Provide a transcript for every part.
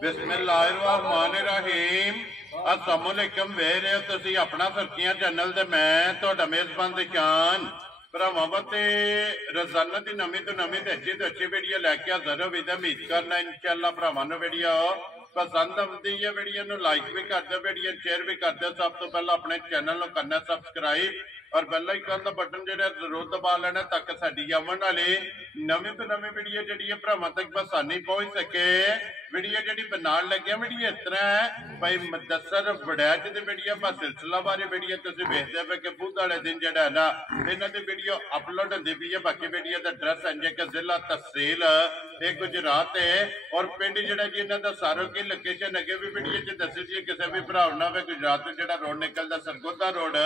बिस्मिल्लाहिर्रहमानिर्रहीम। अस्सलाम वालेकुम। वे रहे हो तुसी अपना फरकियां चैनल ते मैं तुहाडा मेजबान दिशान भरावां ते रोजाना दी नवीं तो अच्छी वीडियो लैके हाजिर हो। उम्मीद करना इंशाअल्लाह भरावां नूं वीडियो पसंद आउंदी है। वीडियो नूं लाइक भी कर दो, वीडियो शेयर भी कर दो। सब तो पहला अपने चैनल नूं करना सब्सक्राइब और बेल आइकन का बटन जो जरूर दबा लेना ताकि साडी आवन वाली नवीं तो नवीं वीडियो जी भरावां तक आसानी पहुंच सके। वीडियो जी बनाने लगे वीडियो इस तरह है भाई मुदस्सर वड़ैच की वीडियो पर सिलसिलावारी वीडियो तुम वेखते पे कि बुध वाले दिन जो है ना इन्हों की वीडियो अपलोड होती पी है। बाकी वीडियो का एड्रैस है कि जिला तहसील गुजरात है और पिंड जो जी इन्हों का सारों की लोकेशन अगे भी वीडियो च दसी दी। किसी भी भरा ना हो गुजरात जो रोड निकलता सरगोदा रोड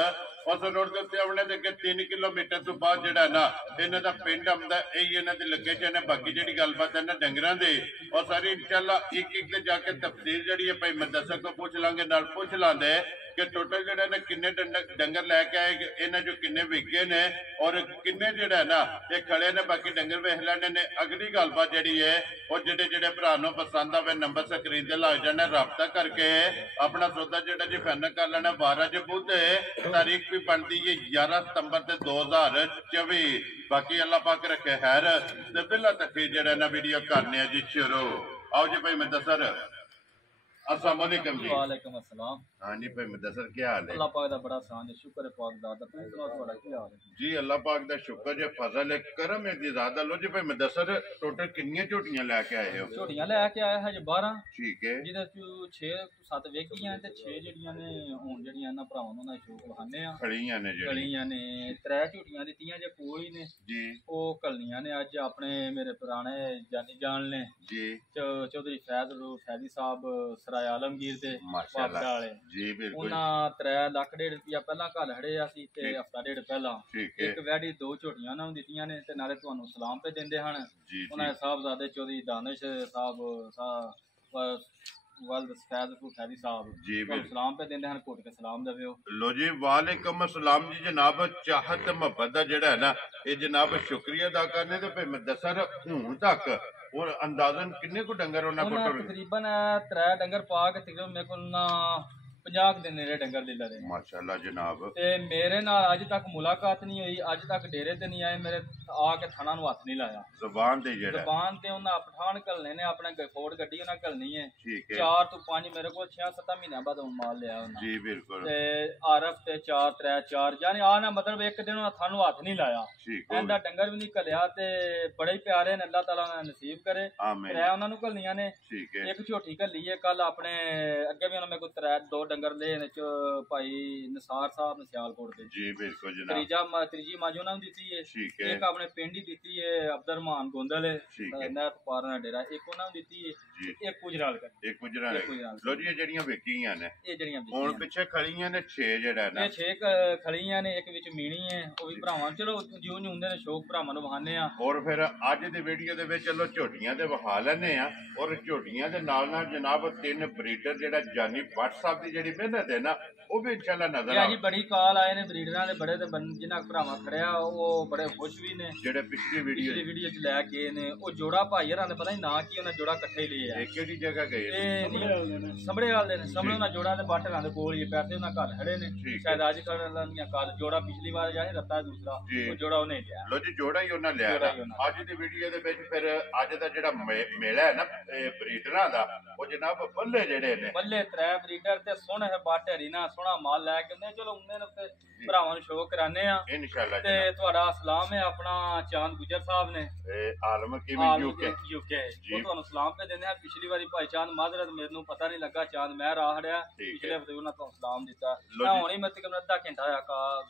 उस रोड के उत्ते अपने अगे 3 किलोमीटर तो बाद जो ना इन्हों का पिंड आंदा यही इन्हों की लोकेशन है। बाकी जी गलबात है ना डंगर की और सारी इंशाअल्लाह एक एक जाके तफसील जी है भाई मुदस्सर को पूछ लांगे नाल पूछ लांगे कि टोटल जो ना किन्ने डंगर लैके आए इन्हें जो किन्ने विके ने और किन्ने जो है ना ये खड़े ने। बाकी डंगर वेख लेने ने। अगली गलबात जी है और जेडे भरा पसंद आवे नंबर स्क्रीन से लग जाने रबता करके अपना सौदा जो जी फाइनल कर लेना। 12 जो बुध तारीख भी बनती है 11 सितंबर 2024। बाकी अल्लाह पाक रखे खैर ते बिला तक जो ना वीडियो करने जी शुरू। आओ जी भाई मुदस्सर। अस्सलाम वालेकुम जी। वालेकुम अस्सलाम। हाँ जी भाई मुदस्सर क्या हाल है? अल्लाह पाक दा बड़ा आसान है, शुक्र है पाक दा। तुम सुनाओ तुम्हारा क्या हाल है? जी अल्लाह पाक दा शुक्र है, फजल है, करम है दी ज़ात। लो जी भाई मुदस्सर टोटल कितनी झोटियां लेके आए हो? झोटियां लेके आया है 12। ठीक है। जिदे च 6-7 वेखियां ते 6 जड़ियां ने हुन जड़ियां ना भरावां दा शौक लहाने आ। खड़ियां ने जी। खड़ियां ने 3 झोटियां दित्तियां जे कोल ही ने जी। ओ कलनियां ने अज अपने मेरे पुराने जानी जान ने जी। चौधरी फैजी साहब सराय आलमगीर दे माशाअल्लाह वाले जी बिल्कुल। उन्हां 3 लाख 1.5 रुपया पहला घर हड़े सी ते हफ्ता 1.5 पहला एक वैडी 2 झोटियां ना दित्तियां ने ते नाले तुहानू सलाम पे दिंदे हन। उन्हां साहबजादे चौधरी दानिश साहब वल्द फैजी साहब जी सलाम पे दिंदे हन। घुट के सलाम देवो। लो जी वालेकुम अस्सलाम जी। जनाब चाहत मोहब्बत दा जेड़ा है ना ये जनाब शुक्रिया अदा करने ते फिर मुदस्सर हुन तक और अंदाजन किन्ने को डंगर उन्हां को तकरीबन 3 डंगर पा के तकरीबन मेरे को 50 दिन ने डंगर ले ले। माशाअल्लाह जनाब। ते मेरे नाल अज तक मुलाकात नहीं हुई, अज तक डेरे ते नहीं आए, मेरे आके थाना नु हथ नहीं लाया। जुबान ते जेड़ा जुबान ते उन्हां पठान घलने ने अपने फोर्ड गड्डी उन्हां घलनी है। ठीक है। 4 तो 5 मेरे को 6-7 महीने बाद माल लिया उन्हां जी बिल्कुल। ते आरफ ते 4-3-4 यानी आना मतलब एक दिन उन्हां थानू हथ नहीं लाया। ठीक है। एंदा डंगर भी नहीं घलिया ते बड़े ही प्यारे ने, अल्लाह ताला ने नसीब करे। आमीन। 3 उन्हां नु घलनियां ने। ठीक है। एक झोटी घली है कल अपने अगे भी उन्हां मेरे को 2 डंगर ले ने भाई निसार साहब ने सियालकोट दे। जी बिल्कुल जनाब। त्रीजी माजो ना दी है। ठीक है। एक अपने पिंड ही दी है अब्दुलरहमान गोंदल है। ठीक है। नहर पारना डेरा एक उन्हां दी है। एक गुजराल कर एक गुजराल। लो जी ये जड़ियां वेखियां ने ये जड़ियां हुन पीछे खड़ियां ने 6 जेड़ा ना ये 6 खड़ियां ने। एक विच मीणी है ओ भी भरावां चलो जिਉਂ जिਉਂ ਹੁੰਦੇ ਨੇ शौक भरावां नु वहाने आ। और फिर अज दी वीडियो दे विच चलो झोटियां दे वहा लेने आ और झोटियां दे नाल नाल जनाब 3 ब्रीडर जेड़ा जानी WhatsApp दी जेड़ी मेहनत है ना वो भी इंशाल्लाह नजर आ। जी बड़ी कॉल आए ने ब्रीडरां दे बड़े ते जिन्हां भरावां खड़िया वो बड़े खुश भी ने जेड़े पिछली वीडियो च लै गए ने। ओ जोड़ा भाई हरां दे पता नहीं ना की उन्हां जोड़ा इकट्ठे ही लिया। केड़ी जगह गए? समड़े वाले ने। समड़े उन्हां जोड़ा दे बाट हरां दे कोल ही पैसे उन्हां घर खड़े ने। शायद अज कल कल जोड़ा पिछली बार जाने रत्ता दूसरा वो जोड़ा उन्हें लिया। लो जी जोड़ा ही उन्हां लिया। अज दी वीडियो दे विच फिर अज दा जेड़ा मेला है ना ब्रीडरां दा वो जनाब बल्ले जेड़े ने बल्ले 3 ब्रीडर ते सोहणे बाट हरी ना सोहना माल लैके ने। चलो उन्हें ने भरावां नु शौक कराने आ इंशाअल्लाह। ते तुहाडा सलाम है अपना चांद गुजर साहब ने आलम की यूके वो तुहानू सलाम पे देने हैं। पिछली बारी भाई चांद माजरत मेरे नु पता नहीं लगा चांद मैं राह हड़िया पिछले हफ्ते उन्हां तो सलाम दिता मैं हुणी मैं तकरीबन आधा घंटा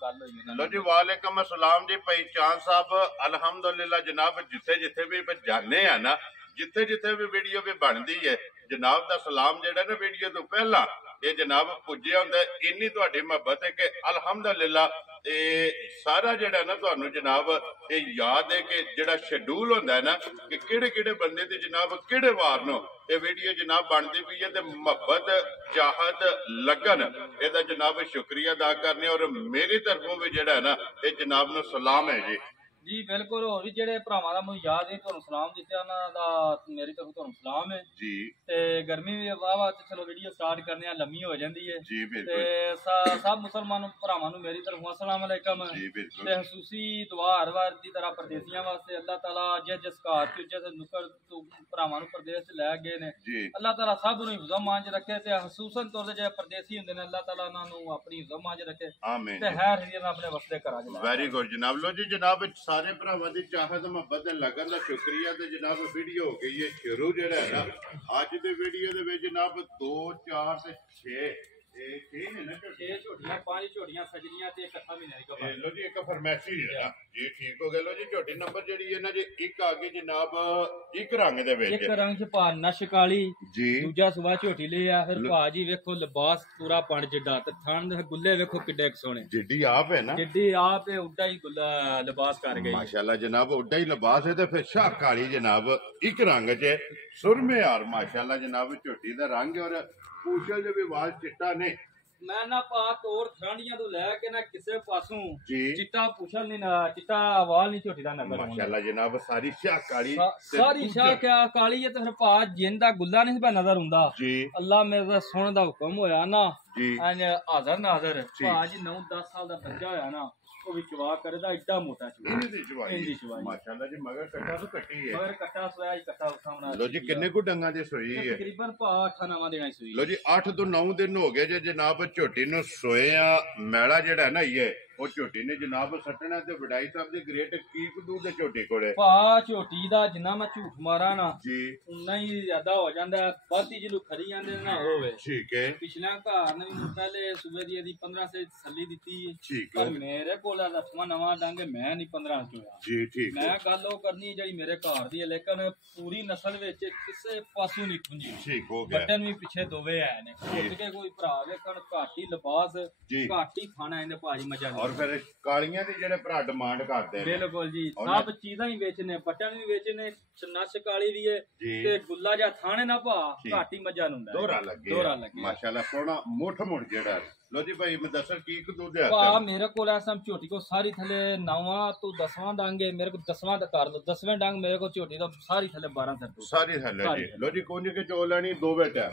गल होई। लो जी वालेकुम अस्सलाम जी भाई चांद साहब अल्हम्दुलिल्लाह जनाब जिथे जिथे भी जाने आ ना जिथे जिथे भी वीडियो भी बनती है जनाब दा सलाम जेड़ा ना वीडियो तो पहला ये जनाब पुज्जिया हुंदा है। इन्नी तुहाडी मोहब्बत है कि अल्हम्दुलिल्लाह सारा जेड़ा ना तुहानू जनाब ये याद है कि जेड़ा शेड्यूल हुंदा है ना कि केड़े केड़े बंदे ते जनाब केड़े वार नो ये वीडियो जनाब बनती पई है ते मोहब्बत चाहत लगन एदा जनाब शुक्रिया अदा करने और मेरी तरफों भी जेड़ा है ना ये जनाब नु सलाम है जी। ਜੀ ਬਿਲਕੁਲ। ਹੋਰ ਵੀ ਜਿਹੜੇ ਭਰਾਵਾਂ ਦਾ ਮੈਨੂੰ ਯਾਦ ਨਹੀਂ ਤੁਹਾਨੂੰ ਸਲਾਮ ਦਿੱਤਾ, ਉਹਨਾਂ ਦਾ ਮੇਰੀ ਤਰਫੋਂ ਤੁਹਾਨੂੰ ਸਲਾਮ ਹੈ ਜੀ। ਤੇ ਗਰਮੀ ਵੀ ਵਾਵਾ ਤੇ ਚਲੋ ਵੀਡੀਓ ਸਟਾਰਟ ਕਰਨੇ ਆ ਲੰਮੀ ਹੋ ਜਾਂਦੀ ਹੈ ਜੀ ਬਿਲਕੁਲ। ਤੇ ਸਭ ਮੁਸਲਮਾਨ ਭਰਾਵਾਂ ਨੂੰ ਮੇਰੀ ਤਰਫੋਂ अस्सलाम अलैकुम ਜੀ ਬਿਲकुल। ਤੇ ਖਸੂਸੀ ਦੁਆ ਹਰ ਵਾਰ ਦੀ ਤਰ੍ਹਾਂ ਪਰਦੇਸੀਆਂ ਵਾਸਤੇ ਅੱਲਾਹ ਤਾਲਾ ਜਿਸ ਘਰ ਚ ਜਿਸ ਨੁਕਰ ਤੋਂ ਭਰਾਵਾਂ ਨੂੰ ਪਰਦੇਸ ਚ ਲੈ ਗਏ ਨੇ ਅੱਲਾਹ ਤਾਲਾ ਸਭ ਨੂੰ ਹਿਫਜ਼ੋ ਮਾਨ ਚ ਰੱਖੇ ਤੇ ਖਸੂਸਨ ਤੌਰ ਤੇ ਜਿਹੜੇ ਪਰਦੇਸੀ ਹੁੰਦੇ ਨੇ ਅੱਲਾਹ ਤਾਲਾ ਉਹਨਾਂ ਨੂੰ ਆਪਣੀ ਹਿਫਜ਼ੋ ਮਾਨ ਚ ਰੱਖੇ ਆਮੀਨ ਤੇ ਹੈਰ ਹਿਰਨ ਆਪਣੇ ਵਸਦੇ ਕਰਾ ਦੇ। ਵੈਰੀ ਗੁੱਡ ਜਨਾਬ। ਲੋ ਜੀ ਜਨਾਬ ਸਾਰੇ ਭਰਾਵਾਂ ਦੀ ਚਾਹਤ ਮੁਹੱਬਤ ਦੇ ਲੱਗਣ ਦਾ ਸ਼ੁਕਰੀਆ ਤੇ ਜਨਾਬ ਵੀਡੀਓ ਹੋ ਗਈ ਹੈ ਸ਼ੁਰੂ ਜਿਹੜਾ ਹੈ ਨਾ ਅੱਜ ਦੇ ਵੀਡੀਓ ਦੇ ਵਿੱਚ ਜਨਾਬ 2 4 ਤੇ 6 ਇਹ 6 ਨੇ ਨਾ 6 ਝੋਟੀਆਂ 5 ਝੋਟੀਆਂ ਸਜਣੀਆਂ ਤੇ ਇੱਕ 8 ਮਹੀਨੇ ਦੀ ਕਬਰ। ਲੋ ਜੀ ਇੱਕ ਫਰਮੈਸ਼ੀ ਜਿਹੜਾ ਜੀ ਠੀਕ ਹੋ ਗਿਆ। ਲੋ ਜੀ ਝੋਟੀ ਨੰਬਰ ਜਿਹੜੀ ਹੈ ਨਾ ਜੀ ਇੱਕ ਆ ਗਈ ਜਨਾਬ ਇੱਕ ਰੰਗ ਦੇ ਵਿੱਚ ਇੱਕ ਰੰਗ ਚ ਪਾ ਨਸ਼ ਕਾਲੀ ਜੀ ਦੂਜਾ ਸੁਬਾ ਝੋਟੀ ਲਈ ਆ ਫਿਰ ਭਾਜੀ ਵੇਖੋ ਲਿਬਾਸ ਪੂਰਾ ਪਣ ਜਿੱਡਾ ਤੇ ਥਣ ਦੇ ਗੁੱਲੇ ਵੇਖੋ ਕਿੱਡੇ ਸੋਹਣੇ ਜਿੱਡੀ ਆਪ ਹੈ ਨਾ ਜਿੱਡੀ ਆਪ ਹੈ ਉੱਡਾ ਹੀ ਗੁੱਲਾ ਲਿਬਾਸ ਕਰ ਗਈ ਮਾਸ਼ਾਅੱਲਾ ਜਨਾਬ ਉੱਡਾ ਹੀ ਲਿਬਾਸ ਹੈ ਤੇ ਫਿਰ ਸ਼ਾਹ ਕਾਲੀ ਜਨਾਬ ਇੱਕ ਰੰਗ ਚ ਸੁਰਮੇ ਯਾਰ ਮਾਸ਼ਾਅੱਲਾ ਜਨਾਬ ਝੋਟੀ ਦਾ ਰੰਗ ਔਰ ਪੂਛਲ ਦੇ ਵੀ ਵਾਲ ਚਿੱਟਾ ਨੇ ਮੈਂ ਨਾ ਪਾ ਤੋਰ ਠੰਡੀਆਂ ਤੋਂ ਲੈ ਕੇ ਨਾ ਕਿਸੇ ਪਾਸੋਂ ਚਿੱਟਾ ਪੁੱਛਲ ਨਹੀਂ ਨਾ ਚਿੱਟਾ ਵਾਲ ਨਹੀਂ ਝੋਟੀ ਦਾ ਨਜ਼ਰ ਮਾਸ਼ਾਅੱਲਾ ਜਨਾਬ ਸਾਰੀ ਸ਼ਾਹ ਕਾਲੀ ਸਾਰੀ ਸ਼ਾਹ ਕਿਆ ਕਾਲੀ ਹੈ ਤੇ ਫਿਰ ਪਾ ਜਿੰਦਾ ਗੁੱਲਾ ਨਹੀਂ ਨਜ਼ਰ ਹੁੰਦਾ ਅੱਲਾ ਮੇਰੇ ਦਾ ਸੁਣਨ ਦਾ ਹੁਕਮ ਹੋਇਆ ਨਾ ਅੰਜ ਹਾਜ਼ਰ ਨਾਜ਼ਰ ਭਾਜੀ 9-10 ਸਾਲ ਦਾ ਬੱਚਾ ਹੋਇਆ ਨਾ ਉਹ ਵੀ ਚਵਾ ਕਰਦਾ ਇੱਡਾ ਮੋਟਾ ਚਵਾ ਮਾਸ਼ਾਅੱਲਾ ਜੀ ਮਗਰ ਕੱਟਾ ਤੋਂ ਕੱਟੀ ਹੈ ਮਗਰ ਕੱਟਾ ਸੋਇਆ ਕੱਟਾ ਸਾਹਮਣਾ। ਲੋ ਜੀ ਕਿੰਨੇ ਕੁ ਡੰਗਾਂ ਦੀ ਸੋਈ ਹੈ ਤਕਰੀਬਨ 8-9 ਦਿਨਾਂ ਦੀ ਸੋਈ। ਲੋ ਜੀ 8 ਤੋਂ 9 ਦਿਨ ਹੋ ਗਏ ਜੇ ਜਨਾਬ ਝੋਟੀ ਨੂੰ ਸੋਏ ਆ ਮੈਲਾ ਜਿਹੜਾ ਨਾ ਇਹ ਉਹ ਝੋਟੀ ਨੇ ਜਨਾਬ ਸੱਟਣਾ ਤੇ ਵਡਾਈ ਸਾਹਿਬ ਦੇ ਗ੍ਰੇਟ ਕੀ ਕਦੂ ਦੇ ਝੋਟੀ ਕੋਲੇ ਭਾ ਝੋਟੀ ਦਾ ਜਿੰਨਾ ਮੈਂ ਝੂਠ ਮਾਰਾਂ ਨਾ ਜੀ ਉਨਾ ਹੀ ਜ਼ਿਆਦਾ ਹੋ ਜਾਂਦਾ ਬਾਤੀ ਜਿਹਨੂੰ ਖਰੀ ਜਾਂਦੇ ਨਾ ਹੋਵੇ ਠੀਕ ਹੈ। ਪਿਛਲਾ ਘਰ ਨੇ ਮੈਨੂੰ ਪਹਿਲੇ ਸੂਬੇ ਦੀ ਇਹਦੀ 15 ਸੇ ਥੱਲੀ ਦਿੱਤੀ ਠੀਕ ਹੈ ਪਰ ਮੇਰੇ ਕੋਲ 8ਵਾਂ ਨਵਾਂ ਡੰਗ ਮੈਂ ਨਹੀਂ 15 ਚ ਹੋਇਆ ਜੀ ਠੀਕ ਮੈਂ ਗੱਲ ਉਹ ਕਰਨੀ ਜਿਹੜੀ ਮੇਰੇ ਘਰ ਦੀ ਹੈ ਲੇਕਿਨ ਪੂਰੀ ਨਸਲ ਵਿੱਚ ਕਿਸੇ ਪਾਸੋਂ ਨਹੀਂ ਖੁੰਝੀ ਠੀਕ ਹੋ ਗਿਆ। ਬਟਨ ਵੀ ਪਿੱਛੇ ਦੋਵੇਂ ਆਏ ਨੇ ਉੱਠ ਕੇ ਕੋਈ ਭਰਾ ਵੇਖਣ ਘੱਟ ਹੀ ਲਿਬਾਸ ਘੱਟ ਹੀ ਖਾਣਾ ਇਹਨੇ ਭਾਜੀ ਮਜ਼ਾ ਔਰ ਫਿਰ ਕਾਲੀਆਂ ਦੀ ਜਿਹੜੇ ਭਰਾ ਡਿਮਾਂਡ ਕਰਦੇ ਨੇ ਬਿਲਕੁਲ ਜੀ ਸਭ ਚੀਜ਼ਾਂ ਹੀ ਵੇਚਨੇ ਬਟਨ ਵੀ ਵੇਚਨੇ ਨਸ਼ ਕਾਲੀ ਵੀ ਹੈ ਤੇ ਗੁੱਲਾ ਜਾਂ ਥਾਣੇ ਨਾ ਭਾ ਘਾਟੀ ਮੱਝਾਂ ਨੂੰ ਹੁੰਦਾ ਦੋਰਾ ਲੱਗੇ ਮਾਸ਼ਾਅੱਲਾ ਸੋਹਣਾ ਮੁੱਠ ਜਿਹੜਾ ਲੋ ਜੀ ਭਾਈ ਮੁਦੱਸਰ ਕੀ ਕਦੂ ਦੇ ਭਾ ਮੇਰੇ ਕੋਲ ਐਸਮ ਝੋਟੀ ਕੋ ਸਾਰੀ ਥੱਲੇ 9ਵਾਂ ਤੋਂ 10ਵਾਂ ਡੰਗੇ ਮੇਰੇ ਕੋ 10ਵਾਂ ਦਾ ਕਰ ਲੋ 10ਵੇਂ ਡੰਗ ਮੇਰੇ ਕੋ ਝੋਟੀ ਦਾ ਸਾਰੀ ਥੱਲੇ 12 ਸਰ ਸਾਰੀ ਥੱਲੇ ਜੀ। ਲੋ ਜੀ ਕੋਂਜ ਕੇ ਚੋ ਲੈਣੀ 2 ਬੇਟਾ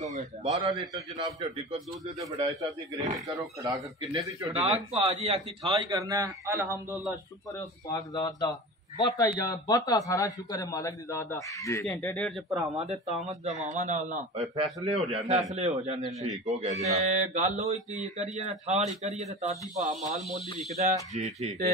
12 ਲੀਟਰ ਜਨਾਬ ਝੋਟੀ ਕੋ ਦੁੱਧ ਦੇ ਵਡਾਈ ਸਾਹਿਬ ਦੀ ਗ੍ਰੇਡ ਕਰੋ ਖੜਾ ਕਰ ਕਿੰਨੇ ਦੀ ਝੋਟੀ ਖੜਾ ਭਾਜੀ ਆਖੀ ਠਾ ਹੀ ਕਰਨਾ ਅਲਹਮਦੁਲਿਲਾ ਸ਼ੁਕਰ ਹੈ ਉਸ ਪਾਕ ਜ਼ਾਤ ਦਾ ਬਹੁਤਾ ਸਾਰਾ ਸ਼ੁਕਰ ਹੈ ਮਾਲਕ ਦੀ ਜ਼ਾਤ ਦਾ ਘੰਟੇ ਡੇਢ ਚ ਭਰਾਵਾਂ ਦੇ ਤਾਮਤ ਦਵਾਵਾਂ ਨਾਲ ਨਾ ਫੈਸਲੇ ਹੋ ਜਾਂਦੇ ਨੇ ਠੀਕ ਹੋ ਗਿਆ ਜਨਾਬ। ਤੇ ਗੱਲ ਉਹ ਕੀ ਕਰੀਏ ਨਾ ਠਾਲ ਹੀ ਕਰੀਏ ਤੇ ਤਾਦੀ ਭਾ ਮਾਲ ਮੁੱਲ ਹੀ ਵਿਕਦਾ ਜੀ ਠੀਕ ਤੇ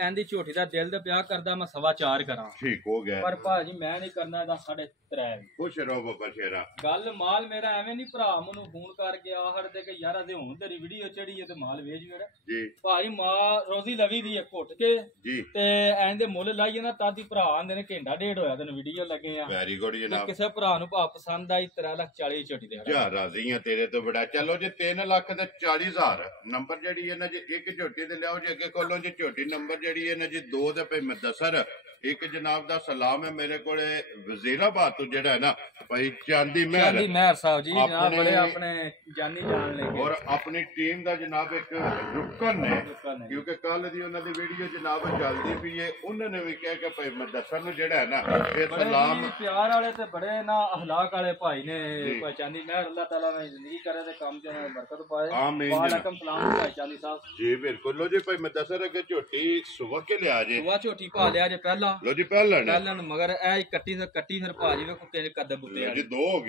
ਐਂਦੀ ਝੋਟੀ ਦਾ ਦਿਲ ਤੇ ਪਿਆ ਕਰਦਾ ਮੈਂ 4.25 ਕਰਾਂ ਠੀਕ ਹੋ ਗਿਆ ਪਰ ਭਾਜੀ ਮੈਂ ਨਹੀਂ ਕਰਨਾ ਇਹਦਾ 3.5 ਖੁਸ਼ ਰਹੋ ਬੱਬਾ ਸ਼ੇਰਾ ਗੱਲ ਮਾਲ ਮੇਰਾ ਐਵੇਂ ਨਹੀਂ ਭਰਾ ਮੈਨੂੰ ਫੋਨ ਕਰਕੇ ਆਹਰ ਦੇ ਕੇ ਯਾਰਾ ਦੇ ਹੁਣ ਤੇਰੀ ਵੀਡੀਓ ਚੜੀ ਹੈ ਤੇ ਮਾਲ ਵੇਚ ਮੇਰਾ ਜੀ ਭਾਜੀ ਮਾਂ ਰੋਜ਼ੀ ਲਵੀ ਦੀ ਹੈ ਘੁੱਟ ਕੇ ਜੀ ਤੇ ਐਂਦੇ ਮੁੱਲ ਲਾਈਏ ਨਾ ਤਾਦੀ ਭਰਾ ਆਂਦੇ ਨੇ ਘੰਟਾ ਡੇਢ ਹੋਇਆ ਤੈਨੂੰ ਵੀਡੀਓ ਲੱਗੇ ਆ ਵੈਰੀ ਗੁੱਡ ਜਨਾਬ ਕਿਸੇ ਭਰਾ ਨੂੰ ਭਾ ਪਸੰਦ ਆਈ 3,40,000 ਝੋਟੀ ਦੇ ਜਾ ਰਾਜ਼ੀ ਆ ਤੇਰੇ ਤੋਂ ਬੜਾ ਚਲੋ ਜੇ 3,40,000 ਨੰਬਰ ਜਿਹੜੀ ਹੈ ਨਾ ਜੇ ਇੱਕ ਝੋਟੀ ਤੇ ਲਿਆਓ ਜੇ ਅੱਗੇ ਕੋਲੋਂ ਜੇ ਝੋਟੀ ਨੰਬਰ ਜਿਹੜੀ ਹੈ ਨਾ ਜੇ 2 ਤੇ ਭਾਈ ਮੁਦੱਸਰ ਇੱਕ ਜਨਾਬ ਦਾ ਸਲਾਮ ਹੈ ਮੇਰੇ ਕੋਲੇ ਵਜ਼ੀਰਾਬਾਦ ਤੋਂ ਜਿਹੜਾ ਹੈ ਨਾ ਭਾਈ ਚਾਂਦੀ ਮਹਿਰ ਸਾਹਿਬ ਜੀ ਜਨਾਬ ਬੜੇ ਆਪਣੇ ਜਾਨੀ ਜਾਣ ਲੈ ਔਰ ਆਪਣੀ ਟੀਮ ਦਾ ਜਨਾਬ ਇੱਕ ਰੁਕਨ ਨੇ ਕਿਉਂਕਿ ਕੱਲ ਦੀ ਉਹਨਾਂ ਦੀ ਵੀਡੀਓ ਜਨਾਬ ਚੱਲਦੀ ਪਈ ਹੈ ਉਹਨਾਂ ਨੇ ਵੀ ਕਿਹਾ ਕਿ ਭਾਈ ਮੁਦੱਸਰ ਨੂੰ ਜਿਹੜਾ ਹੈ ਨਾ ਇਹ ਸਲਾਮ ਪਿਆਰ ਵਾਲੇ ਤੇ ਬੜੇ ਨਾ ਅਖਲਾਕ ਵਾਲੇ ਭਾਈ ਨੇ ਭਾਈ ਚਾਂਦੀ ਮਹਿਰ ਅੱਲਾਹ ਤਾਲਾ ਨੇ ਜ਼ਿੰਦਗੀ ਕਰੇ ਤੇ ਕੰਮ ਚ ਬਰਕਤ ਪਾਏ ਆਮੀਨ ਵਾਲੇਕਮ ਸਲਾਮ ਭਾਈ ਚਾਂਦੀ ਸਾਹਿਬ ਜੀ ਬਿਲਕੁਲ ਲੋ ਜੀ ਭਾਈ ਮੁਦੱਸਰ ਅੱਗੇ ਝੋਟੀ ਸੁਬਹ ਕੇ ਲਿਆ ਜੇ ਸੁਬਹ ਝੋਟੀ ਪਾ ਲਿਆ ਜੇ ਪਹਿਲਾਂ ਲੋ ਜੀ ਪਹਿਲਾਂ ਮਗਰ ਇਹ ਕੱਟੀ ਫਿਰ ਭਾਜੀ ਵੇਖੋ ਕਿੰਨੇ ਕੱਦ ਬੁੱਤੇ ਆ ਜੀ 2 ਹੋ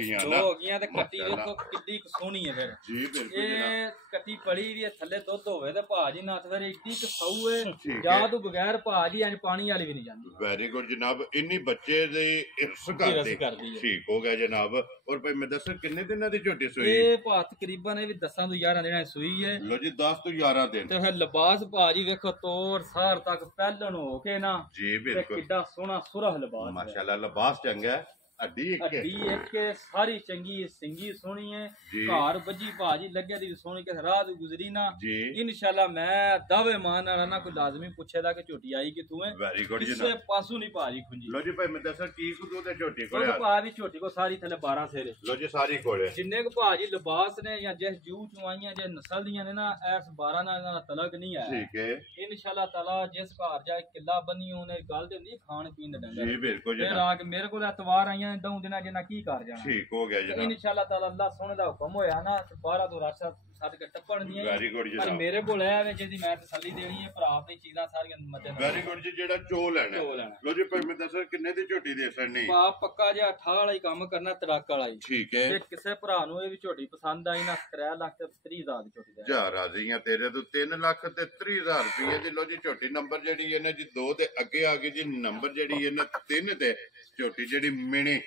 ਗਈਆਂ ਤੇ ਕੱਟੀ ਵੇਖੋ ਕਿੱਡੀ ਸੋਹਣੀ ਹੈ ਫਿਰ ਜੀ ਬਿਲਕੁਲ ਇਹ ਕੱਟੀ ਪੜੀ ਵੀ ਥੱਲੇ ਦੁੱਧ ਹੋਵੇ ਤੇ ਭਾਜੀ ਨਾ ਫਿਰ ਇੱਡੀ ਸੌ ਹੈ ਜਾਂ ਤੋਂ ਬਗੈਰ ਭਾਜੀ ਐਂ ਪਾਣੀ ਵਾਲੀ ਵੀ ਨਹੀਂ ਜਾਂਦੀ ਵੈਰੀ ਗੁੱਡ ਜਨਾਬ ਇੰਨੀ ਬੱਚੇ ਦੇ ਇਰਸ ਕਰਦੀ ਠੀਕ ਹੋ ਗਿਆ ਜਨਾਬ ਔਰ ਭਾਈ ਮੈਂ ਦੱਸਾਂ ਕਿੰਨੇ ਦਿਨਾਂ ਦੀ ਝੋਟੀ ਸੋਈ ਇਹ ਭਾ ਤਕਰੀਬਨ ਇਹ ਵੀ 10 ਤੋਂ 11 ਦਿਨਾਂ ਸੂਈ ਹੈ ਲੋ ਜੀ 10 ਤੋਂ 11 ਦਿਨ ਤੇ ਫਿਰ ਲਿਬਾਸ ਭਾਜੀ ਵੇਖੋ ਤੋਰ ਸਾਰ ਤੱਕ ਪਹਿਲਣ ਹੋ ਕੇ ਨਾ ਜੀ ਬਿਲਕੁਲ ਕਿੱਡਾ ਸੋਹਣਾ ਸੁਰਖ ਲਿਬਾਸ ਮਾਸ਼ਾਅੱਲਾ ਲਿਬਾਸ ਚੰਗਾ ਹੱਡੀ ਇੱਕ ਸਾਰੀ ਚੰਗੀ ਸਿੰਗੀ ਸੋਹਣੀ ਹੈ ਘਰ ਵੱਜੀ ਭਾਜੀ ਲੱਗਿਆ ਦੀ ਸੋਹਣੀ ਕਿ ਰਾਤ ਗੁਜ਼ਰੀ ਨਾ ਇਨਸ਼ਾਅੱਲਾ ਮੈਂ ਦਾਵੇ ਮਾਨ ਨਾਲ ਨਾ ਕੋਈ ਲਾਜ਼ਮੀ ਪੁੱਛੇਦਾ ਕਿ ਝੋਟੀ ਆਈ ਕਿਥੋਂ ਹੈ ਵੈਰੀ ਗੁੱਡ ਜੀ ਕਿਸੇ ਪਾਸੋਂ ਨਹੀਂ ਭਾਜੀ ਖੁੰਜੀ ਲੋ ਜੀ ਭਾਈ ਮੈਂ ਦੱਸਾਂ ਕੀ ਕੁ ਤੇ ਝੋਟੀ ਕੋਲ ਆ ਭਾ ਦੀ ਝੋਟੀ ਕੋ ਸਾਰੀ ਥੱਲੇ 12 ਸੇਰੇ ਲੋ ਜੀ ਸਾਰੀ ਕੋਲੇ ਜਿੰਨੇ ਕੋ ਭਾਜੀ ਲਿਬਾਸ ਨੇ ਜਾਂ ਜਿਸ ਜੂ ਚੁਆਈਆਂ ਜੇ ਨਸਲ ਦੀਆਂ ਨੇ ਨਾ ਐਸ 12 ਨਾਲ ਇਹਨਾਂ ਦਾ ਤਲਕ ਨਹੀਂ ਆਇਆ ਠੀਕ ਹੈ ਇਨਸ਼ਾਅੱਲਾ ਤਾਲਾ ਜਿਸ ਘਰ ਜਾ ਕਿੱਲਾ ਬਣੀ ਉਹਨੇ ਗੱਲ ਤੇ ਹੁੰਦੀ ਖਾਣ ਪੀਣ ਦਾ ਡੰਗਰ ਜੀ ਬਿਲਕੁਲ ਜੀ ਫਿਰ ਆ ਕੇ ਮੇਰੇ ਕੋਲ ਐਤਵਾਰ ਆਈਆਂ ਦਊ ਦਿਨਾਂ ਜਿੰਨਾ ਕੀ ਕਰ ਜਾਣਾ ਠੀਕ ਹੋ ਗਿਆ ਜਨਾਬ ਇਨਸ਼ਾਅੱਲਾ ਤਾਲਾ ਅੱਲਾਹ ਸੋਹਣੇ ਦਾ ਹੁਕਮ ਹੋਇਆ ਨਾ 12 ਤੋਂ ਰਾਸ਼ਾ ਸੱਦ ਕੇ ਟੱਪਣ ਦੀਆਂ ਵੈਰੀ ਗੁੱਡ ਜੀ ਪਰ ਮੇਰੇ ਕੋਲ ਐ ਵੇ ਜਿਹਦੀ ਮੈਂ ਤਸੱਲੀ ਦੇਣੀ ਹੈ ਭਰਾ ਆਪਣੀ ਚੀਜ਼ਾਂ ਸਾਰੀਆਂ ਮੱਦੇ ਵੈਰੀ ਗੁੱਡ ਜੀ ਜਿਹੜਾ ਚੋ ਲੈਣਾ ਲੋ ਜੀ ਭਾਈ ਮੈਂ ਦੱਸਾਂ ਕਿੰਨੇ ਦੀ ਝੋਟੀ ਦੇ ਸਕਣੀ ਪਾ ਪੱਕਾ ਜਿਹਾ ਠਾਹ ਵਾਲਾ ਹੀ ਕੰਮ ਕਰਨਾ ਤੜਾਕ ਵਾਲਾ ਹੀ ਠੀਕ ਹੈ ਜੇ ਕਿਸੇ ਭਰਾ ਨੂੰ ਇਹ ਵੀ ਝੋਟੀ ਪਸੰਦ ਆਈ ਨਾ 3 ਲੱਖ ਤੇ 30,000 ਦੀ ਝੋਟੀ ਦੇ ਜਾ ਰਾਜ਼ੀਆਂ ਤੇਰੇ ਤੋਂ 3 ਲੱਖ ਤੇ 30,000 ਰੁਪਏ ਦੀ ਲੋ ਜੀ ਝੋਟੀ ਨੰਬਰ ਜਿਹੜੀ ਇਹਨੇ ਜੀ 2 ਦੇ ਅੱਗੇ ਆ ਗਈ ਜੀ ਨੰਬਰ ਜਿਹੜੀ ਇਹਨੇ 3 ਤੇ ਝੋਟੀ ਜਿਹੜੀ ਮਿਣੀ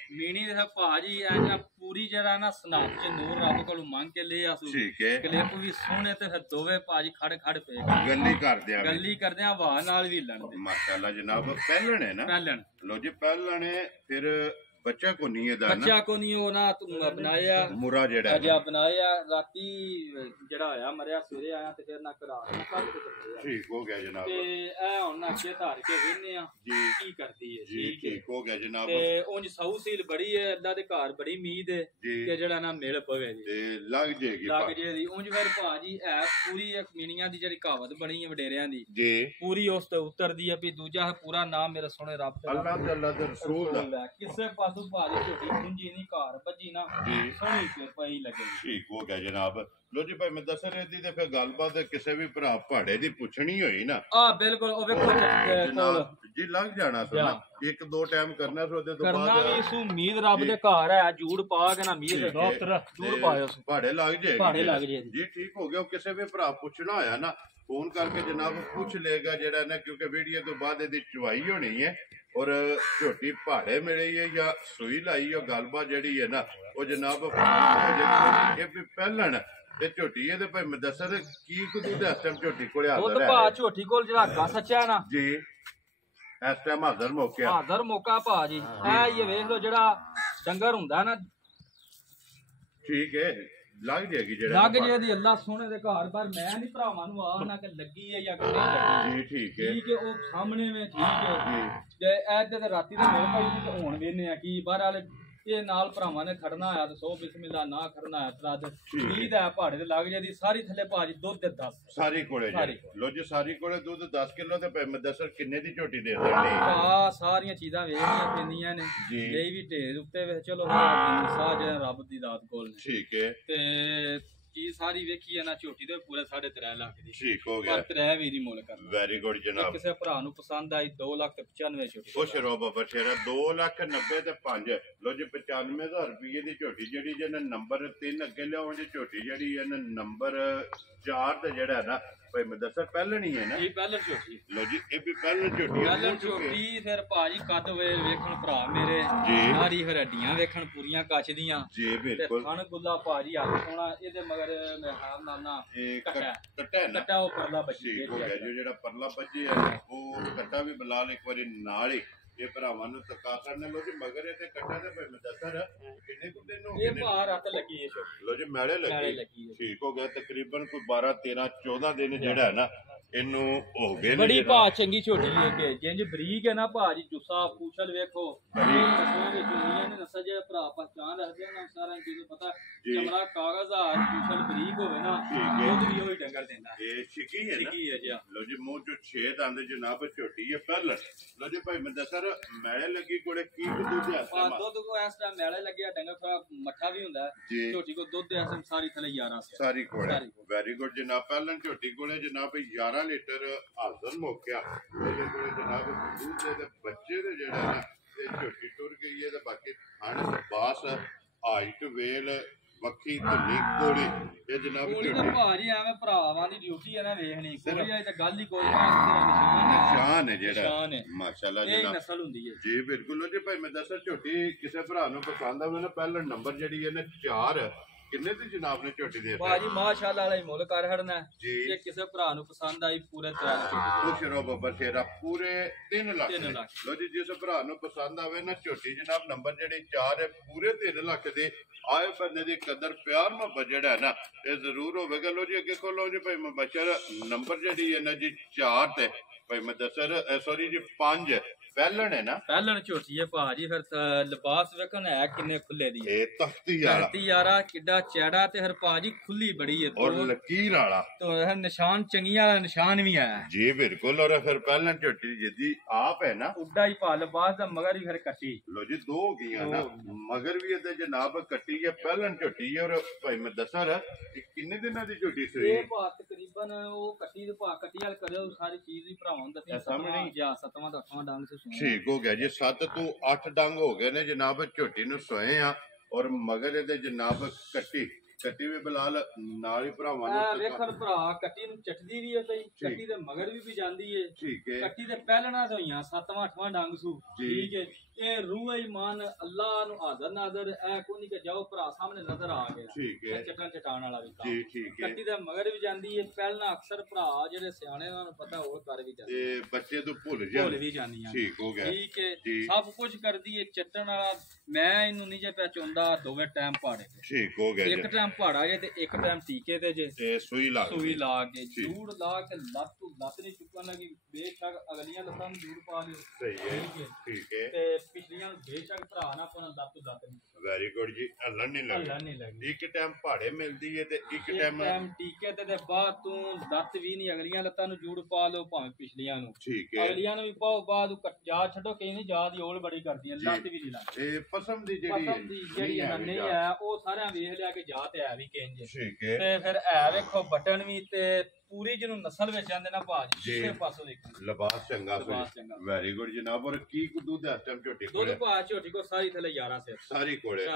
ਦੇ ਭਾਜੀ ਐ ਪੂਰੀ ਜਿਹੜਾ ਨਾ ਸਨਾਪ ਚ ਨੂਰ ਰੱਬ ਕੋਲੋਂ ਮੰਗ ਕੇ ਲੈ ਆਸੂ ਠੀਕ ਹੈ ਕਲਿੱਪ ਵੀ ਸੋਹਣੇ ਤੇ ਫਿਰ ਦੋਵੇਂ ਭਾਜੀ ਖੜ ਪਏ ਗੱਲੀ ਕਰਦੇ ਆ ਹਵਾ ਨਾਲ ਵੀ ਲੜਦੇ ਮਾਸ਼ਾਅੱਲਾ ਜਨਾਬ ਪਹਿਲਣ ਹੈ ਨਾ ਲੋ ਜੀ ਪਹਿਲਣ ਹੈ ਫਿਰ ਬੱਚਾ ਕੋ ਨਹੀਂ ਇਹਦਾ ਨਾ ਬੱਚਾ ਕੋ ਨਹੀਂ ਉਹ ਨਾ ਤੂੰ ਬਣਾਇਆ ਮੁਰਾ ਜਿਹੜਾ ਅਜਾ ਬਣਾਇਆ ਰਾਤੀ ਜਿਹੜਾ ਹੋਇਆ ਮਰਿਆ ਸਵੇਰੇ ਆਇਆ ਤੇ ਫਿਰ ਨਾ ਕਰਾ ਠੀਕ ਹੋ ਗਿਆ ਜਨਾਬ ਤੇ ਇਹ ਹੁਣ ਨਾ ਅੱਗੇ ਧਾਰ ਕੇ ਵੇਖਨੇ ਆ ਜੀ ਕੀ ਕਰਦੀ ਹੈ ਜੀ ਠੀਕ ਹੋ ਗਿਆ ਜਨਾਬ ਤੇ ਉਂਝ ਸੌ ਸੀਲ ਬੜੀ ਹੈ ਅੱਲਾ ਦੇ ਘਰ ਬੜੀ ਉਮੀਦ ਹੈ ਕਿ ਜਿਹੜਾ ਨਾ ਮਿਲ ਪਵੇ ਜੀ ਤੇ ਲੱਗ ਜੇਗੀ ਉਂਝ ਫਿਰ ਭਾਜੀ ਹੈ ਪੂਰੀ ਇੱਕ ਮੀਨੀਆਂ ਦੀ ਜਿਹੜੀ ਕਹਾਵਤ ਬਣੀ ਹੈ ਵਡੇਰਿਆਂ ਦੀ ਜੀ ਪੂਰੀ ਉਸ ਤੇ ਉਤਰਦੀ ਹੈ ਵੀ ਦੂਜਾ ਪੂਰਾ ਨਾਮ ਮੇਰਾ ਸੋਹਣੇ ਰੱਬ ਤੇ ਅੱਲਾ ਦੇ ਰਸੂਲ ਦਾ ਕਿਸੇ ਪਾਸੋਂ ਭਾਜੀ ਝੋਟੀ ਖੁੰਜੀ ਨਹੀਂ ਘਰ ਵੱਜੀ ਨਾ ਸੋਹਣੀ ਤੇ ਪਈ ਲੱਗੇ ਠੀਕ ਹੋ ਗਿਆ ਜਨਾਬ ਲੋ ਜੀ ਭਾਈ ਮੈਂ ਦੱਸ ਰਿਹਾ ਸੀ ਤੇ ਫਿਰ ਗੱਲਬਾਤ ਕਿਸੇ ਵੀ ਭਰਾ ਪਹਾੜੇ ਦੀ ਪੁੱਛਣੀ ਹੋਈ ਨਾ ਬਿਲਕੁਲ ਉਹ ਵੇਖੋ ਜੀ ਲੱਗ ਜਾਣਾ ਸੋ ਨਾ 1-2 ਟਾਈਮ ਕਰਨਾ ਸੋ ਉਹਦੇ ਤੋਂ ਬਾਅਦ ਕਰਨਾ ਵੀ ਸੂ ਉਮੀਦ ਰੱਬ ਦੇ ਘਰ ਹੈ ਜੂੜ ਪਾ ਕੇ ਨਾ ਮੀਰ ਡਾਕਟਰ ਜੂੜ ਪਾਇਓ ਪਹਾੜੇ ਲੱਗ ਜੇ ਜੀ ਠੀਕ ਹੋ ਗਿਆ ਕਿਸੇ ਵੀ ਭਰਾ ਪੁੱਛਣਾ ਹੋਇਆ ਨਾ ਫੋਨ ਕਰਕੇ ਜਨਾਬ ਪੁੱਛ ਲੇਗਾ ਜਿਹੜਾ ਨਾ ਕਿਉਂਕਿ ਵੀਡੀਓ ਤੋਂ ਬਾਅਦ ਇਹਦੀ ਚੁਆਈ ਹੋਣੀ ਹੈ ਔਰ ਝੋਟੀ ਪਹਾੜੇ ਮਿਲੀ ਹੈ ਜਾਂ ਸੂਈ ਲਾਈ ਉਹ ਗੱਲਬਾਤ ਜਿਹੜੀ ਹੈ ਨਾ ਉਹ ਜਨਾਬ ਇਹ ਵੀ ਪਹਿਲਣ ਤੇ ਝੋਟੀ ਇਹਦੇ ਭਾਈ ਮੁਦੱਸਰ ਕੀ ਕੁ ਦੁੱਧ ਇਸ ਟਾਈਮ ਝੋਟੀ ਕੋਲੇ ਹਾਜ਼ਰ ਹੈ ਭਾ ਝੋਟੀ ਕੋਲ ਜਿਹੜਾ ਗਾ ਸੱਚਾ ਨਾ ਜੀ ਇਸ ਟਾਈਮ ਹਾਜ਼ਰ ਮੌਕਾ ਭਾ ਜੀ ਇਹ ਵੇਖ ਲਓ ਜਿਹੜਾ ਡੰਗਰ ਹੁੰਦਾ ਨਾ ਠੀਕ ਹੈ ਲੱਗ ਜਾਏਗੀ ਜਿਹੜਾ ਲੱਗ ਜੇ ਅੱਲਾ ਸੋਹਣੇ ਦੇ ਘਰ ਪਰ ਮੈਂ ਨਹੀਂ ਭਰਾਵਾਂ ਨੂੰ ਆਹ ਨਾ ਕਿ ਲੱਗੀ ਹੈ ਜਾਂ ਨਹੀਂ ਲੱਗੀ ਜੀ ਠੀਕ ਹੈ ਉਹ ਸਾਹਮਣੇ ਵਿੱਚ ਠੀਕ ਹੈ ਤੇ ਐਦੇ ਤੇ ਰਾਤੀ ਦੇ ਮੇਰੇ ਭਾਈ ਹੁਣ ਵੇਨੇ ਆ ਕੀ ਬਾਹਰ ਵਾਲੇ ਇਹ ਨਾਲ ਭਰਾਵਾਂ ਨੇ ਖੜਨਾ ਆਇਆ ਤੇ 100 ਬਿਸਮਿਲ੍ਲਾ ਨਾ ਖੜਨਾ ਆਇਆ ਤਰਾਦ 20 ਦਾ ਪਹਾੜੇ ਤੇ ਲੱਗ ਜਾਂਦੀ ਸਾਰੀ ਥੱਲੇ ਭਾਜੀ ਦੁੱਧ ਦੇ 10 ਸਾਰੀ ਕੋਲੇ ਲੋ ਜੀ ਸਾਰੀ ਕੋਲੇ ਦੁੱਧ 10 ਕਿਲੋ ਤੇ ਭਾਵੇਂ ਦੱਸੋ ਕਿੰਨੇ ਦੀ ਝੋਟੀ ਦੇ ਸਕਦੇ ਸਾਰੀਆਂ ਚੀਜ਼ਾਂ ਵੇਖਣੀਆਂ ਪੈਂਦੀਆਂ ਨੇ ਲਈ ਵੀ ਢੇਰ ਉੱਤੇ ਵੇ ਚਲੋ ਸਾਹ ਜਿਹੜਾ ਰੱਬ ਦੀ ਦਾਤ ਕੋਲ ਨੇ ਠੀਕ ਹੈ ਤੇ ਚੀਜ਼ ਸਾਰੀ ਵੇਖੀ ਹੈ ਨਾ ਝੋਟੀ ਦੇ ਪੂਰੇ 3.5 ਲੱਖ ਦੀ ਠੀਕ ਹੋ ਗਿਆ ਪਰ 3 ਵੀ ਨਹੀਂ ਮੁੱਲ ਕਰਨਾ ਵੈਰੀ ਗੁੱਡ ਜਨਾਬ ਕਿਸੇ ਭਰਾ ਨੂੰ ਪਸੰਦ ਆਈ 2,95,000 ਝੋਟੀ ਉਹ ਸ਼ਰੋ ਬਾਬਾ ਸ਼ੇਰਾ 2,90,000 ਤੇ 5 ਲੋ ਜੀ 95,000 ਰੁਪਏ ਦੀ ਝੋਟੀ ਜਿਹੜੀ ਜਿਹਨੇ ਨੰਬਰ 3 ਅੱਗੇ ਲਿਆਉਣ ਦੀ ਝੋਟੀ ਜਿਹੜੀ ਹੈ ਨਾ ਨੰਬਰ 4 ਤੇ ਜਿਹੜਾ ਨਾ ਭਾਈ ਮੈਂ ਦੱਸਾਂ ਪਹਿਲਣ ਹੀ ਹੈ ਨਾ ਇਹ ਪਹਿਲਣ ਝੋਟੀ ਲੋ ਜੀ ਇਹ ਵੀ ਪਹਿਲਣ ਝੋਟੀ ਫਿਰ ਭਾਜੀ ਕੱਦ ਵੇਖਣ ਭਰਾ ਮੇਰੇ ਸਾਰੀ ਹੱਡੀਆਂ ਵੇਖਣ ਪੂਰੀਆਂ ਕੱਚ ਦੀਆਂ ਜੀ ਬਿਲਕੁਲ ਥਣ ਗੁੱਲਾ ਭਾਜੀ ਹੱਥ ਸੋਣਾ ਇਹਦੇ ਮਗਰ ਮੈਂ ਹਾਲ ਨਾਨਾ ਕੱਟਾ ਉਹ ਪਰਲਾ ਬੱਜੀ ਹੋ ਗਿਆ ਜਿਹੜਾ ਪਰਲਾ ਬੱਜੀ ਹੈ ਉਹ ਕੱਟਾ ਵੀ ਬਲਾਲ ਇੱਕ ਵਾਰੀ ਨਾਲ ਹੀ ਇਹ ਭਰਾਵਾਂ ਨੂੰ ਤਕਾ ਕਰਨੇ ਲੋ ਜੀ ਮਗਰ ਇਹ ਤੇ ਕੱਟਾ ਤੇ ਭਾਈ ਮੈਂ ਦੱਸਾਂ ਕਿੰਨੇ ਕੁੱਤੇ ਨੂੰ ਇਹ ਭਾਰ ਹੱਥ ਲੱਗੀ ਹੈ ਲੋ ਜੀ ਮੈਲੇ ਲੱਗੀ ਠੀਕ ਹੋ ਗਿਆ ਤਕਰੀਬਨ ਕੋਈ 12 13 14 ਦਿਨ ਜਿਹੜਾ ਹੈ ਨਾ ਇਹਨੂੰ ਹੋ ਗਏ ਬੜੀ ਭਾ ਚੰਗੀ ਝੋਟੀ ਹੈ ਕਿ ਜਿੰਜ ਬਰੀਕ ਹੈ ਨਾ ਭਾਜੀ ਜੁੱਸਾ ਪੂਛਲ ਵੇਖੋ ਨਸਲਾਂ ਵਿੱਚ ਹੁੰਦੀਆਂ ਨੇ ਨਸਲ ਜੇ ਭਰਾ ਪਛਾਣ ਰੱਖਦੇ ਨਾ ਸਾਰਾ ਚੀਜ਼ ਪਤਾ ਚਮੜਾ ਕਾਗਜ਼ ਆ ਪੂਛਲ ਬਰੀਕ ਹੋਵੇ ਨਾ ਦੁੱਧ ਵੀ ਉਹੀ ਡੰਗਰ ਦਿੰਦਾ ਇਹ ਛਿੱਕੀ ਹੈ ਜੀ ਲੋ ਜੀ ਮੂੰਹ ਚੋਂ 6 ਦੰਦ ਜਨਾਬ ਝੋਟੀ ਹੈ ਪਹਿਲਾਂ ਲੋ ਜੀ ਭਾਈ ਮੈਂ ਦੱਸਾਂ ਮੈਲੇ ਲੱਗੀ ਕੋਲੇ ਕੀ ਦੁੱਧ ਹੈ ਦੁੱਧ ਕੋ ਇਸ ਟਾਈਮ ਮੈਲੇ ਲੱਗਿਆ ਡੰਗਰ ਥੋੜਾ ਮੱਠਾ ਵੀ ਹੁੰਦਾ ਝੋਟੀ ਕੋ ਦੁੱਧ ਐ ਸਾਰੀ ਥਲੇ 11 ਸਾਰੀ ਕੋਲੇ ਵੈਰੀ ਗੁੱਡ ਜਨਾਬ ਪਹਿਲਾਂ ਝੋਟੀ ਕੋਲੇ ਜਨਾਬ 11 ਲੀਟਰ ਹਾਜ਼ਰ ਮੌਕਿਆ ਇਹਦੇ ਕੋਲੇ ਜਨਾਬ ਦੁੱਧ ਦੇ ਬੱਚੇ ਦੇ ਜਿਹੜਾ ਨਾ ਇਹ ਝੋਟੀ ਟੁਰ ਗਈ ਹੈ ਤੇ ਬਾਕੀ ਖਾਣ ਬਾਸ ਹਾਈਟ ਵੇਲ ਵੱਖੀ ਧੁੱਲੀ ਕੋੜੀ ਇਹ ਜਨਾਬ ਝੋਟੀ ਭਾਜੀ ਐਵੇਂ ਭਰਾਵਾਂ ਦੀ ਡਿਊਟੀ ਹੈ ਨਾ ਵੇਖਣੀ ਕੋਈ ਇਹ ਤਾਂ ਗੱਲ ਹੀ ਕੋਈ ਨਿਸ਼ਾਨ ਹੈ ਜਿਹੜਾ ਮਾਸ਼ਾਅੱਲਾ ਜਨਾਬ ਇਹ ਨਸਲ ਹੁੰਦੀ ਹੈ ਜੀ ਬਿਲਕੁਲ ਜੀ ਭਾਈ ਮੈਂ ਦੱਸਾਂ ਝੋਟੀ ਕਿਸੇ ਭਰਾ ਨੂੰ ਪਸੰਦ ਆਵੇ ਨਾ ਪਹਿਲਾ ਨੰਬਰ ਜਿਹੜੀ ਇਹਨੇ 4 ਕਿੰਨੇ ਦੀ ਜਨਾਬ ਨੇ ਝੋਟੀ ਦੇ ਭਾਜੀ ਮਾਸ਼ਾਅੱਲਾ ਵਾਲਾ ਹੀ ਮੁੱਲ ਕਰ ਹੜਨਾ ਜੇ ਕਿਸੇ ਭਰਾ ਨੂੰ ਪਸੰਦ ਆਈ ਪੂਰੇ 3 ਲੱਖ ਖੁਸ਼ ਰਹੋ ਬੱਬਰ ਸ਼ੇਰਾ ਪੂਰੇ 3 ਲੱਖ ਲੋ ਜੀ ਜਿਸ ਭਰਾ ਨੂੰ ਪਸੰਦ ਆਵੇ ਨਾ ਝੋਟੀ ਜਨਾਬ ਨੰਬਰ ਜਿਹੜੀ 4 ਹੈ ਪੂਰੇ 3 ਲੱਖ ਦੇ ਆਏ ਬੰਦੇ ਦੀ ਕਦਰ ਪਿਆਰ ਮੁਹੱਬਤ ਜਿਹੜਾ ਹੈ ਨਾ ਇਹ ਜ਼ਰੂਰ ਹੋਵੇਗਾ ਲੋ ਜੀ ਅੱਗੇ ਖੋਲੋ ਜੀ ਭਾਈ ਮੁਬਸ਼ਰ ਨੰਬਰ ਜਿਹੜੀ ਹੈ ਨਾ ਜੀ 4 ਤੇ ਭਾਈ ਮੁਦੱਸਰ ਸੌਰੀ ਜੀ 5 ਪਹਿਲਣ ਹੈ ਨਾ ਪਹਿਲਣ ਝੋਟੀ ਹੈ ਭਾਜੀ ਫਿਰ ਲਿਬਾਸ ਵੇਖਣ ਹੈ ਕਿੰਨੇ ਖੁੱਲੇ ਦੀ ਇਹ ਤਖਤੀ ਯਾਰਾ ਕਿੱਡਾ ਚੈੜਾ ਤੇ ਹਰ ਭਾਜੀ ਖੁੱਲੀ ਬੜੀ ਹੈ ਔਰ ਲਕੀਰ ਵਾਲਾ तो निशान चंगिया वाला निशान भी है जी बिल्कुल और फिर पहले झोटी जिदी आप है ना उड्डा ही पा लिबास दा मगर भी फिर कट्टी लो जी 2 हो गई ना मगर भी ते जनाब कट्टी है पहले झोटी है और भाई मैं दसा रहा कितने दिनों दी झोटी सही ये भा तकरीबन वो कट्टी दे भा कट्टी वाल करे सारी चीज ही भरावां दसी सामने या 7वां तो 8वां डंग से ठीक हो गया जी 7 तो 8 डंग हो गए ने जनाब झोटी नु सोए आ और मगर दे जनाब कट्टी ਕੱਟੀ ਵੀ ਬਲਾਲ ਨਾਲ ਹੀ ਭਰਾਵਾਂ ਨੂੰ ਵੇਖਣ ਭਰਾ ਕੱਟੀ ਨੂੰ ਚੱਟਦੀ ਵੀ ਹੈ ਸਹੀ ਕੱਟੀ ਦੇ ਮਗਰ ਵੀ ਜਾਂਦੀ ਹੈ ਠੀਕ ਹੈ ਕੱਟੀ ਦੇ ਪਹਿਲਣਾ ਤੋਂ ਹੋਈਆਂ 7ਵਾਂ 8ਵਾਂ ਡੰਗ ਸੂ ਠੀਕ ਹੈ ਇਹ ਰੂਹ ਈਮਾਨ ਅੱਲਾਹ ਨੂੰ ਹਾਜ਼ਰ ਨਾਜ਼ਰ ਐ ਕੋਈ ਨਹੀਂ ਕਿ ਜਾਓ ਭਰਾ ਸਾਹਮਣੇ ਨਜ਼ਰ ਆ ਗਿਆ ਠੀਕ ਹੈ ਚੱਟਣ ਚਟਾਣ ਵਾਲਾ ਵੀ ਜੀ ਠੀਕ ਹੈ ਕੱਟੀ ਦੇ ਮਗਰ ਵੀ ਜਾਂਦੀ ਹੈ ਪਹਿਲਣਾ ਅਕਸਰ ਭਰਾ ਜਿਹੜੇ ਸਿਆਣੇ ਉਹਨਾਂ ਨੂੰ ਪਤਾ ਹੋਰ ਕਰ ਵੀ ਜਾਂਦੇ ਤੇ ਬੱਚੇ ਤੋਂ ਭੁੱਲ ਵੀ ਜਾਂਦੀਆਂ ਠੀਕ ਹੋ ਗਿਆ ਠੀਕ ਹੈ ਸਭ ਕੁਝ ਕਰਦੀ ਹੈ ਚੱਟਣ ਵਾਲਾ ਮੈਂ ਇਹਨੂੰ ਨਹੀਂ ਜੇ ਪਿਆ ਚਾਹੁੰਦਾ ਦੋਵੇਂ ਟਾਈਮ ਪਾੜੇ ਠੀਕ ਹੋ ਗਿਆ ਇੱਕ ਟਾਈਮ ਪਾੜਾ ਜੇ ਤੇ ਇੱਕ ਟਾਈਮ ਟੀਕੇ ਤੇ ਜੇ ਤੇ ਸੂਈ ਲਾ ਕੇ ਜੂੜ ਲਾ ਕੇ ਲੱਤ ਨਹੀਂ ਚੁੱਕਣ ਲੱਗੀ ਬੇਸ਼ੱਕ ਅਗਲੀਆਂ ਲੱਤਾਂ ਨੂੰ ਜੂੜ ਪਾ ਲਿਓ ਸਹੀ ਹੈ ਠੀਕ ਹੈ ਤੇ ਪਿਛਲੀਆਂ ਬੇਸ਼ੱਕ ਭਰਾ ਨਾ ਆਪਣਾ ਲੱਤ ਨਹੀਂ ਵੈਰੀ ਗੁੱਡ ਜੀ ਹੱਲਣ ਨਹੀਂ ਲੱਗਦੀ ਇੱਕ ਟਾਈਮ ਪਹਾੜੇ ਮਿਲਦੀ ਹੈ ਤੇ ਇੱਕ ਟਾਈਮ ਟੀਕੇ ਤੇ ਬਾਅਦ ਤੂੰ ਲੱਤ ਵੀ ਨਹੀਂ ਅਗਲੀਆਂ ਲੱਤਾਂ ਨੂੰ ਜੂੜ ਪਾ ਲਓ ਭਾਵੇਂ ਪਿਛਲੀਆਂ ਨੂੰ ਠੀਕ ਹੈ ਅਗਲੀਆਂ ਨੂੰ ਵੀ ਪਾਓ ਬਾਅਦ ਜਾ ਛੱਡੋ ਕਈ ਨਹੀਂ ਜਾ ਦੀ ਔਲ ਬੜੀ ਕਰਦੀਆਂ ਲੱਤ ਵੀ ਨਹੀਂ ਲੱਗਦੀ ਇਹ ਪਸਮ ਦੀ ਜਿਹੜੀ ਨਹੀਂ ਹੈ ਉਹ ਸਾਰਿਆਂ ਵੇਖ ਲਿਆ ਕਿ ਜਾ ਤੇ ਹੈ ਵੀ ਕਹਿੰਦੇ ਠੀਕ ਹੈ ਤੇ ਫਿਰ ਹੈ ਵੇਖੋ ਬਟਨ ਵੀ ਤੇ ਪੂਰੀ ਜਿਹਨੂੰ ਨਸਲ ਵਿੱਚ ਆਂਦੇ ਨਾ ਭਾਜੀ ਕਿਸੇ ਪਾਸੋਂ ਦੇਖੋ ਲਿਬਾਸ ਚੰਗਾ ਵੈਰੀ ਗੁੱਡ ਜਨਾਬ ਔਰ ਕੀ ਦੁੱਧ ਹੈ ਟਾਈਮ ਝੋਟੀ ਕੋਲ ਦੁੱਧ ਪਾ ਝੋਟੀ ਕੋ ਸਾਰੀ ਥਲੇ 11 ਸੇ ਸਾਰੀ ਕੋਲੇ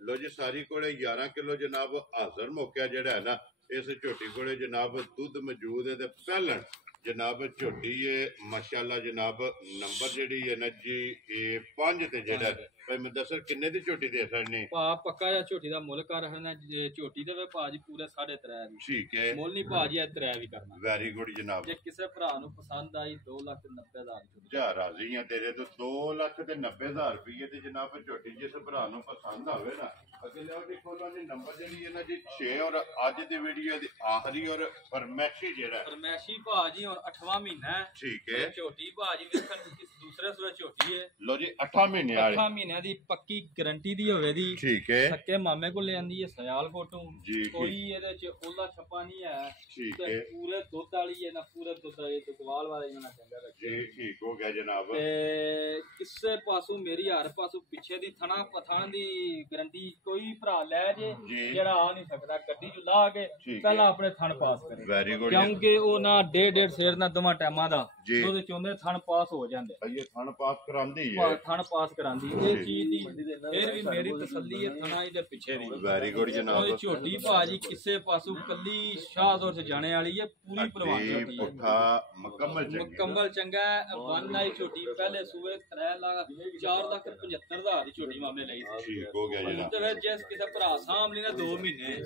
ਲੋ ਜੀ ਸਾਰੀ ਕੋਲੇ 11 ਕਿਲੋ ਜਨਾਬ ਹਾਜ਼ਰ ਮੌਕਿਆ ਜਿਹੜਾ ਹੈ ਨਾ ਇਸ ਝੋਟੀ ਕੋਲੇ ਜਨਾਬ ਦੁੱਧ ਮੌਜੂਦ ਹੈ ਤੇ ਪਹਿਲਣ ਜਨਾਬ ਝੋਟੀ ਹੈ ਮਾਸ਼ਾਅੱਲਾ ਜਨਾਬ ਨੰਬਰ ਜਿਹੜੀ ਹੈ ਨਾ ਜੀ ਇਹ 5 ਤੇ ਜਿਹੜਾ ਭਾਈ ਮੈਂ ਦੱਸਰ ਕਿੰਨੇ ਦੀ ਝੋਟੀ ਦੇ ਸਕਦੇ ਭਾ ਪੱਕਾ ਜਾਂ ਝੋਟੀ ਦਾ ਮੁੱਲ ਕਰ ਹਣਾ ਝੋਟੀ ਦੇ ਵੇ ਭਾਜੀ ਪੂਰੇ 3.5 ਦੀ ਠੀਕ ਹੈ ਮੁੱਲ ਨਹੀਂ ਭਾਜੀ ਇਹ 3 ਵੀ ਕਰਨਾ ਵੈਰੀ ਗੁੱਡ ਜਨਾਬ ਜੇ ਕਿਸੇ ਭਰਾ ਨੂੰ ਪਸੰਦ ਆਈ 2,90,000 ਜਾ ਰਾਜ਼ੀ ਆ ਤੇਰੇ ਤੋਂ 2,90,000 ਰੁਪਏ ਤੇ ਜਨਾਬ ਝੋਟੀ ਜਿਸ ਭਰਾ ਨੂੰ ਪਸੰਦ ਆਵੇ ਨਾ ਅੱਗੇ ਲਿਓ ਦੇਖੋ ਉਹਨਾਂ ਦੇ ਨੰਬਰ ਜਿਹੜੀ ਹੈ ਨਾ ਜੀ 6 ਔਰ ਅੱਜ ਦੀ ਵੀਡੀਓ ਦੀ ਆਖਰੀ ਔਰ ਫਰਮੈਸ਼ੀ ਜਿਹੜਾ ਫਰਮੈਸ਼ੀ ਭਾਜੀ ਹੁਣ 8ਵਾਂ ਮਹੀਨਾ ਹੈ ਠੀਕ ਹੈ ਝੋਟੀ ਭਾਜੀ ਵੇਖਣ ਕਿਸ ਦੂਸਰੇ ਸੂਰੇ ਝੋਟੀ ਹੈ ਲੋ ਜੀ 8 ਮਹੀਨੇ ਵਾਲੀ 8 ਮਹੀਨਿਆਂ ਦੀ ਪੱਕੀ ਗਾਰੰਟੀ ਦੀ ਹੋਵੇ ਦੀ ਠੀਕ ਹੈ ਸੱਕੇ ਮਾਮੇ ਕੋਲ ਲੈਂਦੀ ਹੈ ਸਿਆਲਕੋਟ ਤੋਂ ਕੋਈ ਇਹਦੇ ਚ ਉਹਲਾ ਛੱਪਾ ਨਹੀਂ ਹੈ ਠੀਕ ਹੈ ਪੂਰੇ ਦੁੱਧ ਵਾਲੀ ਹੈ ਨਾ ਪੂਰੇ ਦੁੱਧ ਵਾਲੀ ਦੁਗਵਾਲ ਵਾਲੇ ਨਾ ਚੰਗਾ ਰੱਖੇ ਜੀ ਠੀਕ ਹੋ ਗਿਆ ਜਨਾਬ ਤੇ ਕਿਸੇ ਪਾਸੋਂ ਮੇਰੀ ਹਰ ਪਾਸੋਂ ਪਿੱਛੇ ਦੀ ਥਣਾ ਪਥਾਣ ਦੀ ਗਾਰੰਟੀ ਕੋਈ ਭਰਾ ਲੈ ਜੇ ਜਿਹੜਾ ਆ ਨਹੀਂ ਸਕਦਾ ਗੱਡੀ ਚ ਲਾ ਕੇ ਪਹਿਲਾਂ ਆਪਣੇ ਥਣ ਪਾਸ ਕਰੇ ਵੈਰੀ ਗੁੱਡ ਕਿਉਂਕਿ ਉਹ ਨਾ ਡੇਢ ਸੇਰ ਨਾ ਦੋਵਾਂ ਟਾਈਮਾਂ ਦਾ ਉਹਦੇ ਚੋਂਦੇ ਥਣ ਪਾਸ ਹੋ ਜਾਂਦੇ ਇਹ ਥਣ ਪਾਸ ਕਰਾਂਦੀ ਹੈ ਥਣ ਪਾਸ ਕਰਾਂਦੀ ਇਹ ਚੀਜ਼ ਦੀ ਫਿਰ ਵੀ ਮੇਰੀ ਤਸੱਲੀ ਹੈ ਥਣਾ ਇਹਦੇ ਪਿੱਛੇ ਦੀ ਵੈਰੀ ਗੁੱਡ ਜਨਾਬ ਉਹ ਝੋਟੀ ਭਾਜੀ ਕਿਸੇ ਪਾਸੋਂ ਕੱਲੀ ਸ਼ਾਹਦੌਰ ਚ ਜਾਣੇ ਵਾਲੀ ਹੈ ਪੂਰੀ ਪ੍ਰਵਾਨ ਝੋਟੀ ਪੁੱਠਾ ਮੁਕੰਮਲ ਚੰਗਾ ਵਨ ਨਾਈ ਝੋਟੀ ਪਹਿਲੇ ਸੂਏ 4,75,000 ਦੀ ਝੋਟੀ ਮਾਮੇ ਲਈ ਸੀ ਠੀਕ ਹੋ ਗਿਆ ਜਨਾਬ ਤੇ ਫਿਰ ਜਿਸ ਕਿਸੇ ਭਰਾ ਸਾਹਮਣੇ ਨਾ 2 ਮਹੀਨੇ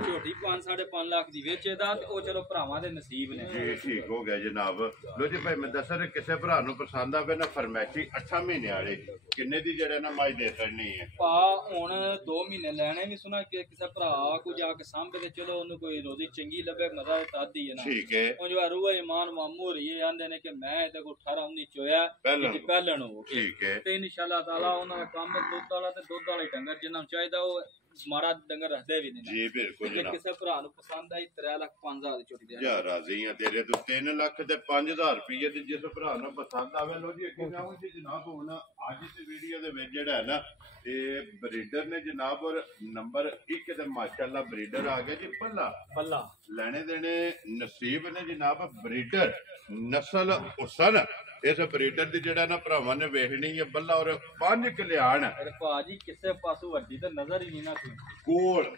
ਝੋਟੀ 5.5 ਲੱਖ ਦੀ ਵੇਚੇਦਾ ਤੇ ਉਹ ਚਲੋ ਭਰਾਵਾਂ ਦੇ ਨਸੀਬ ਨੇ ਜੀ ਠੀਕ ਹੋ ਗਿਆ ਜਨਾਬ ਲੋ ਜੀ ਭਾਈ ਮੈਂ ਦੱਸ ਰਿਹਾ ਕਿਸੇ ਭਰਾ ਨੂੰ ਪਸੰਦ ਆਵੇ ਨਾ ਫਰਮੈਸ਼ੀ 8 ਮਹੀਨੇ ਵਾਲੇ ਕਿੰਨੇ ਦੀ ਜਿਹੜਾ ਨਾ ਮਾਈ ਦੇ ਸਕਣੀ ਹੈ ਪਾ ਹੁਣ 2 ਮਹੀਨੇ ਲੈਣੇ ਵੀ ਸੁਣਾ ਕਿ ਕਿਸੇ ਭਰਾ ਕੋ ਜਾ ਕੇ ਸਾਂਭੇ ਤੇ ਚਲੋ ਉਹਨੂੰ ਕੋਈ ਰੋਜ਼ੀ ਚੰਗੀ ਲੱਭੇ ਮਜ਼ਾ ਤਾਦੀ ਹੈ ਨਾ ਠੀਕ ਹੈ ਉਹ ਜੋ ਰੂਹ ਇਮਾਨ ਮਾਮੂ ਰਹੀ ਆਂਦੇ ਨੇ ਕਿ ਮੈਂ ਇਹਦੇ ਕੋ 18 19 ਚੋਇਆ ਪਹਿਲਣ ਹੋ ਠੀਕ ਹੈ ਤੇ ਇਨਸ਼ਾਅੱਲਾ ਤਾਲਾ ਉਹਨਾਂ ਦਾ ਕੰਮ ਦੁੱਧ ਵਾਲਾ ਤੇ ਦੁੱਧ ਵਾਲੇ ਡੰਗਰ ਜਿੰਨਾ ਨੂੰ ਚਾਹੀਦਾ ਉਹ ਮਾਰਾ ਡੰਗਰ ਰੱਖਦੇ ਵੀ ਨਹੀਂ ਜੀ ਬਿਲਕੁਲ ਜਨਾਬ ਕਿਸੇ ਭਰਾ ਨੂੰ ਪਸੰਦ ਆਈ 3,05,000 ਦੀ ਝੋਟੀ ਦੇ ਯਾਰ ਰਾਜ਼ੀ ਆ ਤੇਰੇ ਤੋਂ 3 ਲੱਖ ਤੇ 5,000 ਰੁਪਏ ਤੇ ਜਿਸ ਭਰਾ ਨੂੰ ਪਸੰਦ ਆਵੇ ਲੋ ਜੀ ਅੱਗੇ ਜਾਓ ਜੀ ਜਨਾਬ ਹੁਣ ਅੱਜ ਦੀ ਵੀਡੀਓ ਦੇ ਵਿੱਚ ਜਿਹੜਾ ਹੈ ਨਾ ਇਹ ਬਰੀਡਰ ਨੇ ਜਨਾਬ ਔਰ ਨੰਬਰ 1 ਤੇ ਮਾਸ਼ਾਅੱਲਾ ਬਰੀਡਰ ਆ ਗਿਆ ਜੀ ਪੱਲਾ ਲੈਣੇ ਦੇਣੇ ਨਸੀਬ ਨੇ ਜਨਾਬ ਬਰੀਡਰ ਨਸਲ ਹੁਸਨ ਇਸ ਬਰੀਡਰ ਦੀ ਜਿਹੜਾ ਨਾ ਭਰਾਵਾਂ ਨੇ ਵੇਖਣੀ ਹੈ ਬੱਲਾ ਔਰ 5 ਕਲਿਆਣ ਭਾਜੀ ਕਿਸੇ ਪਾਸੋਂ ਵੱਡੀ ਤੇ ਨਜ਼ਰ ਹੀ ਨਹੀਂ ਨਾ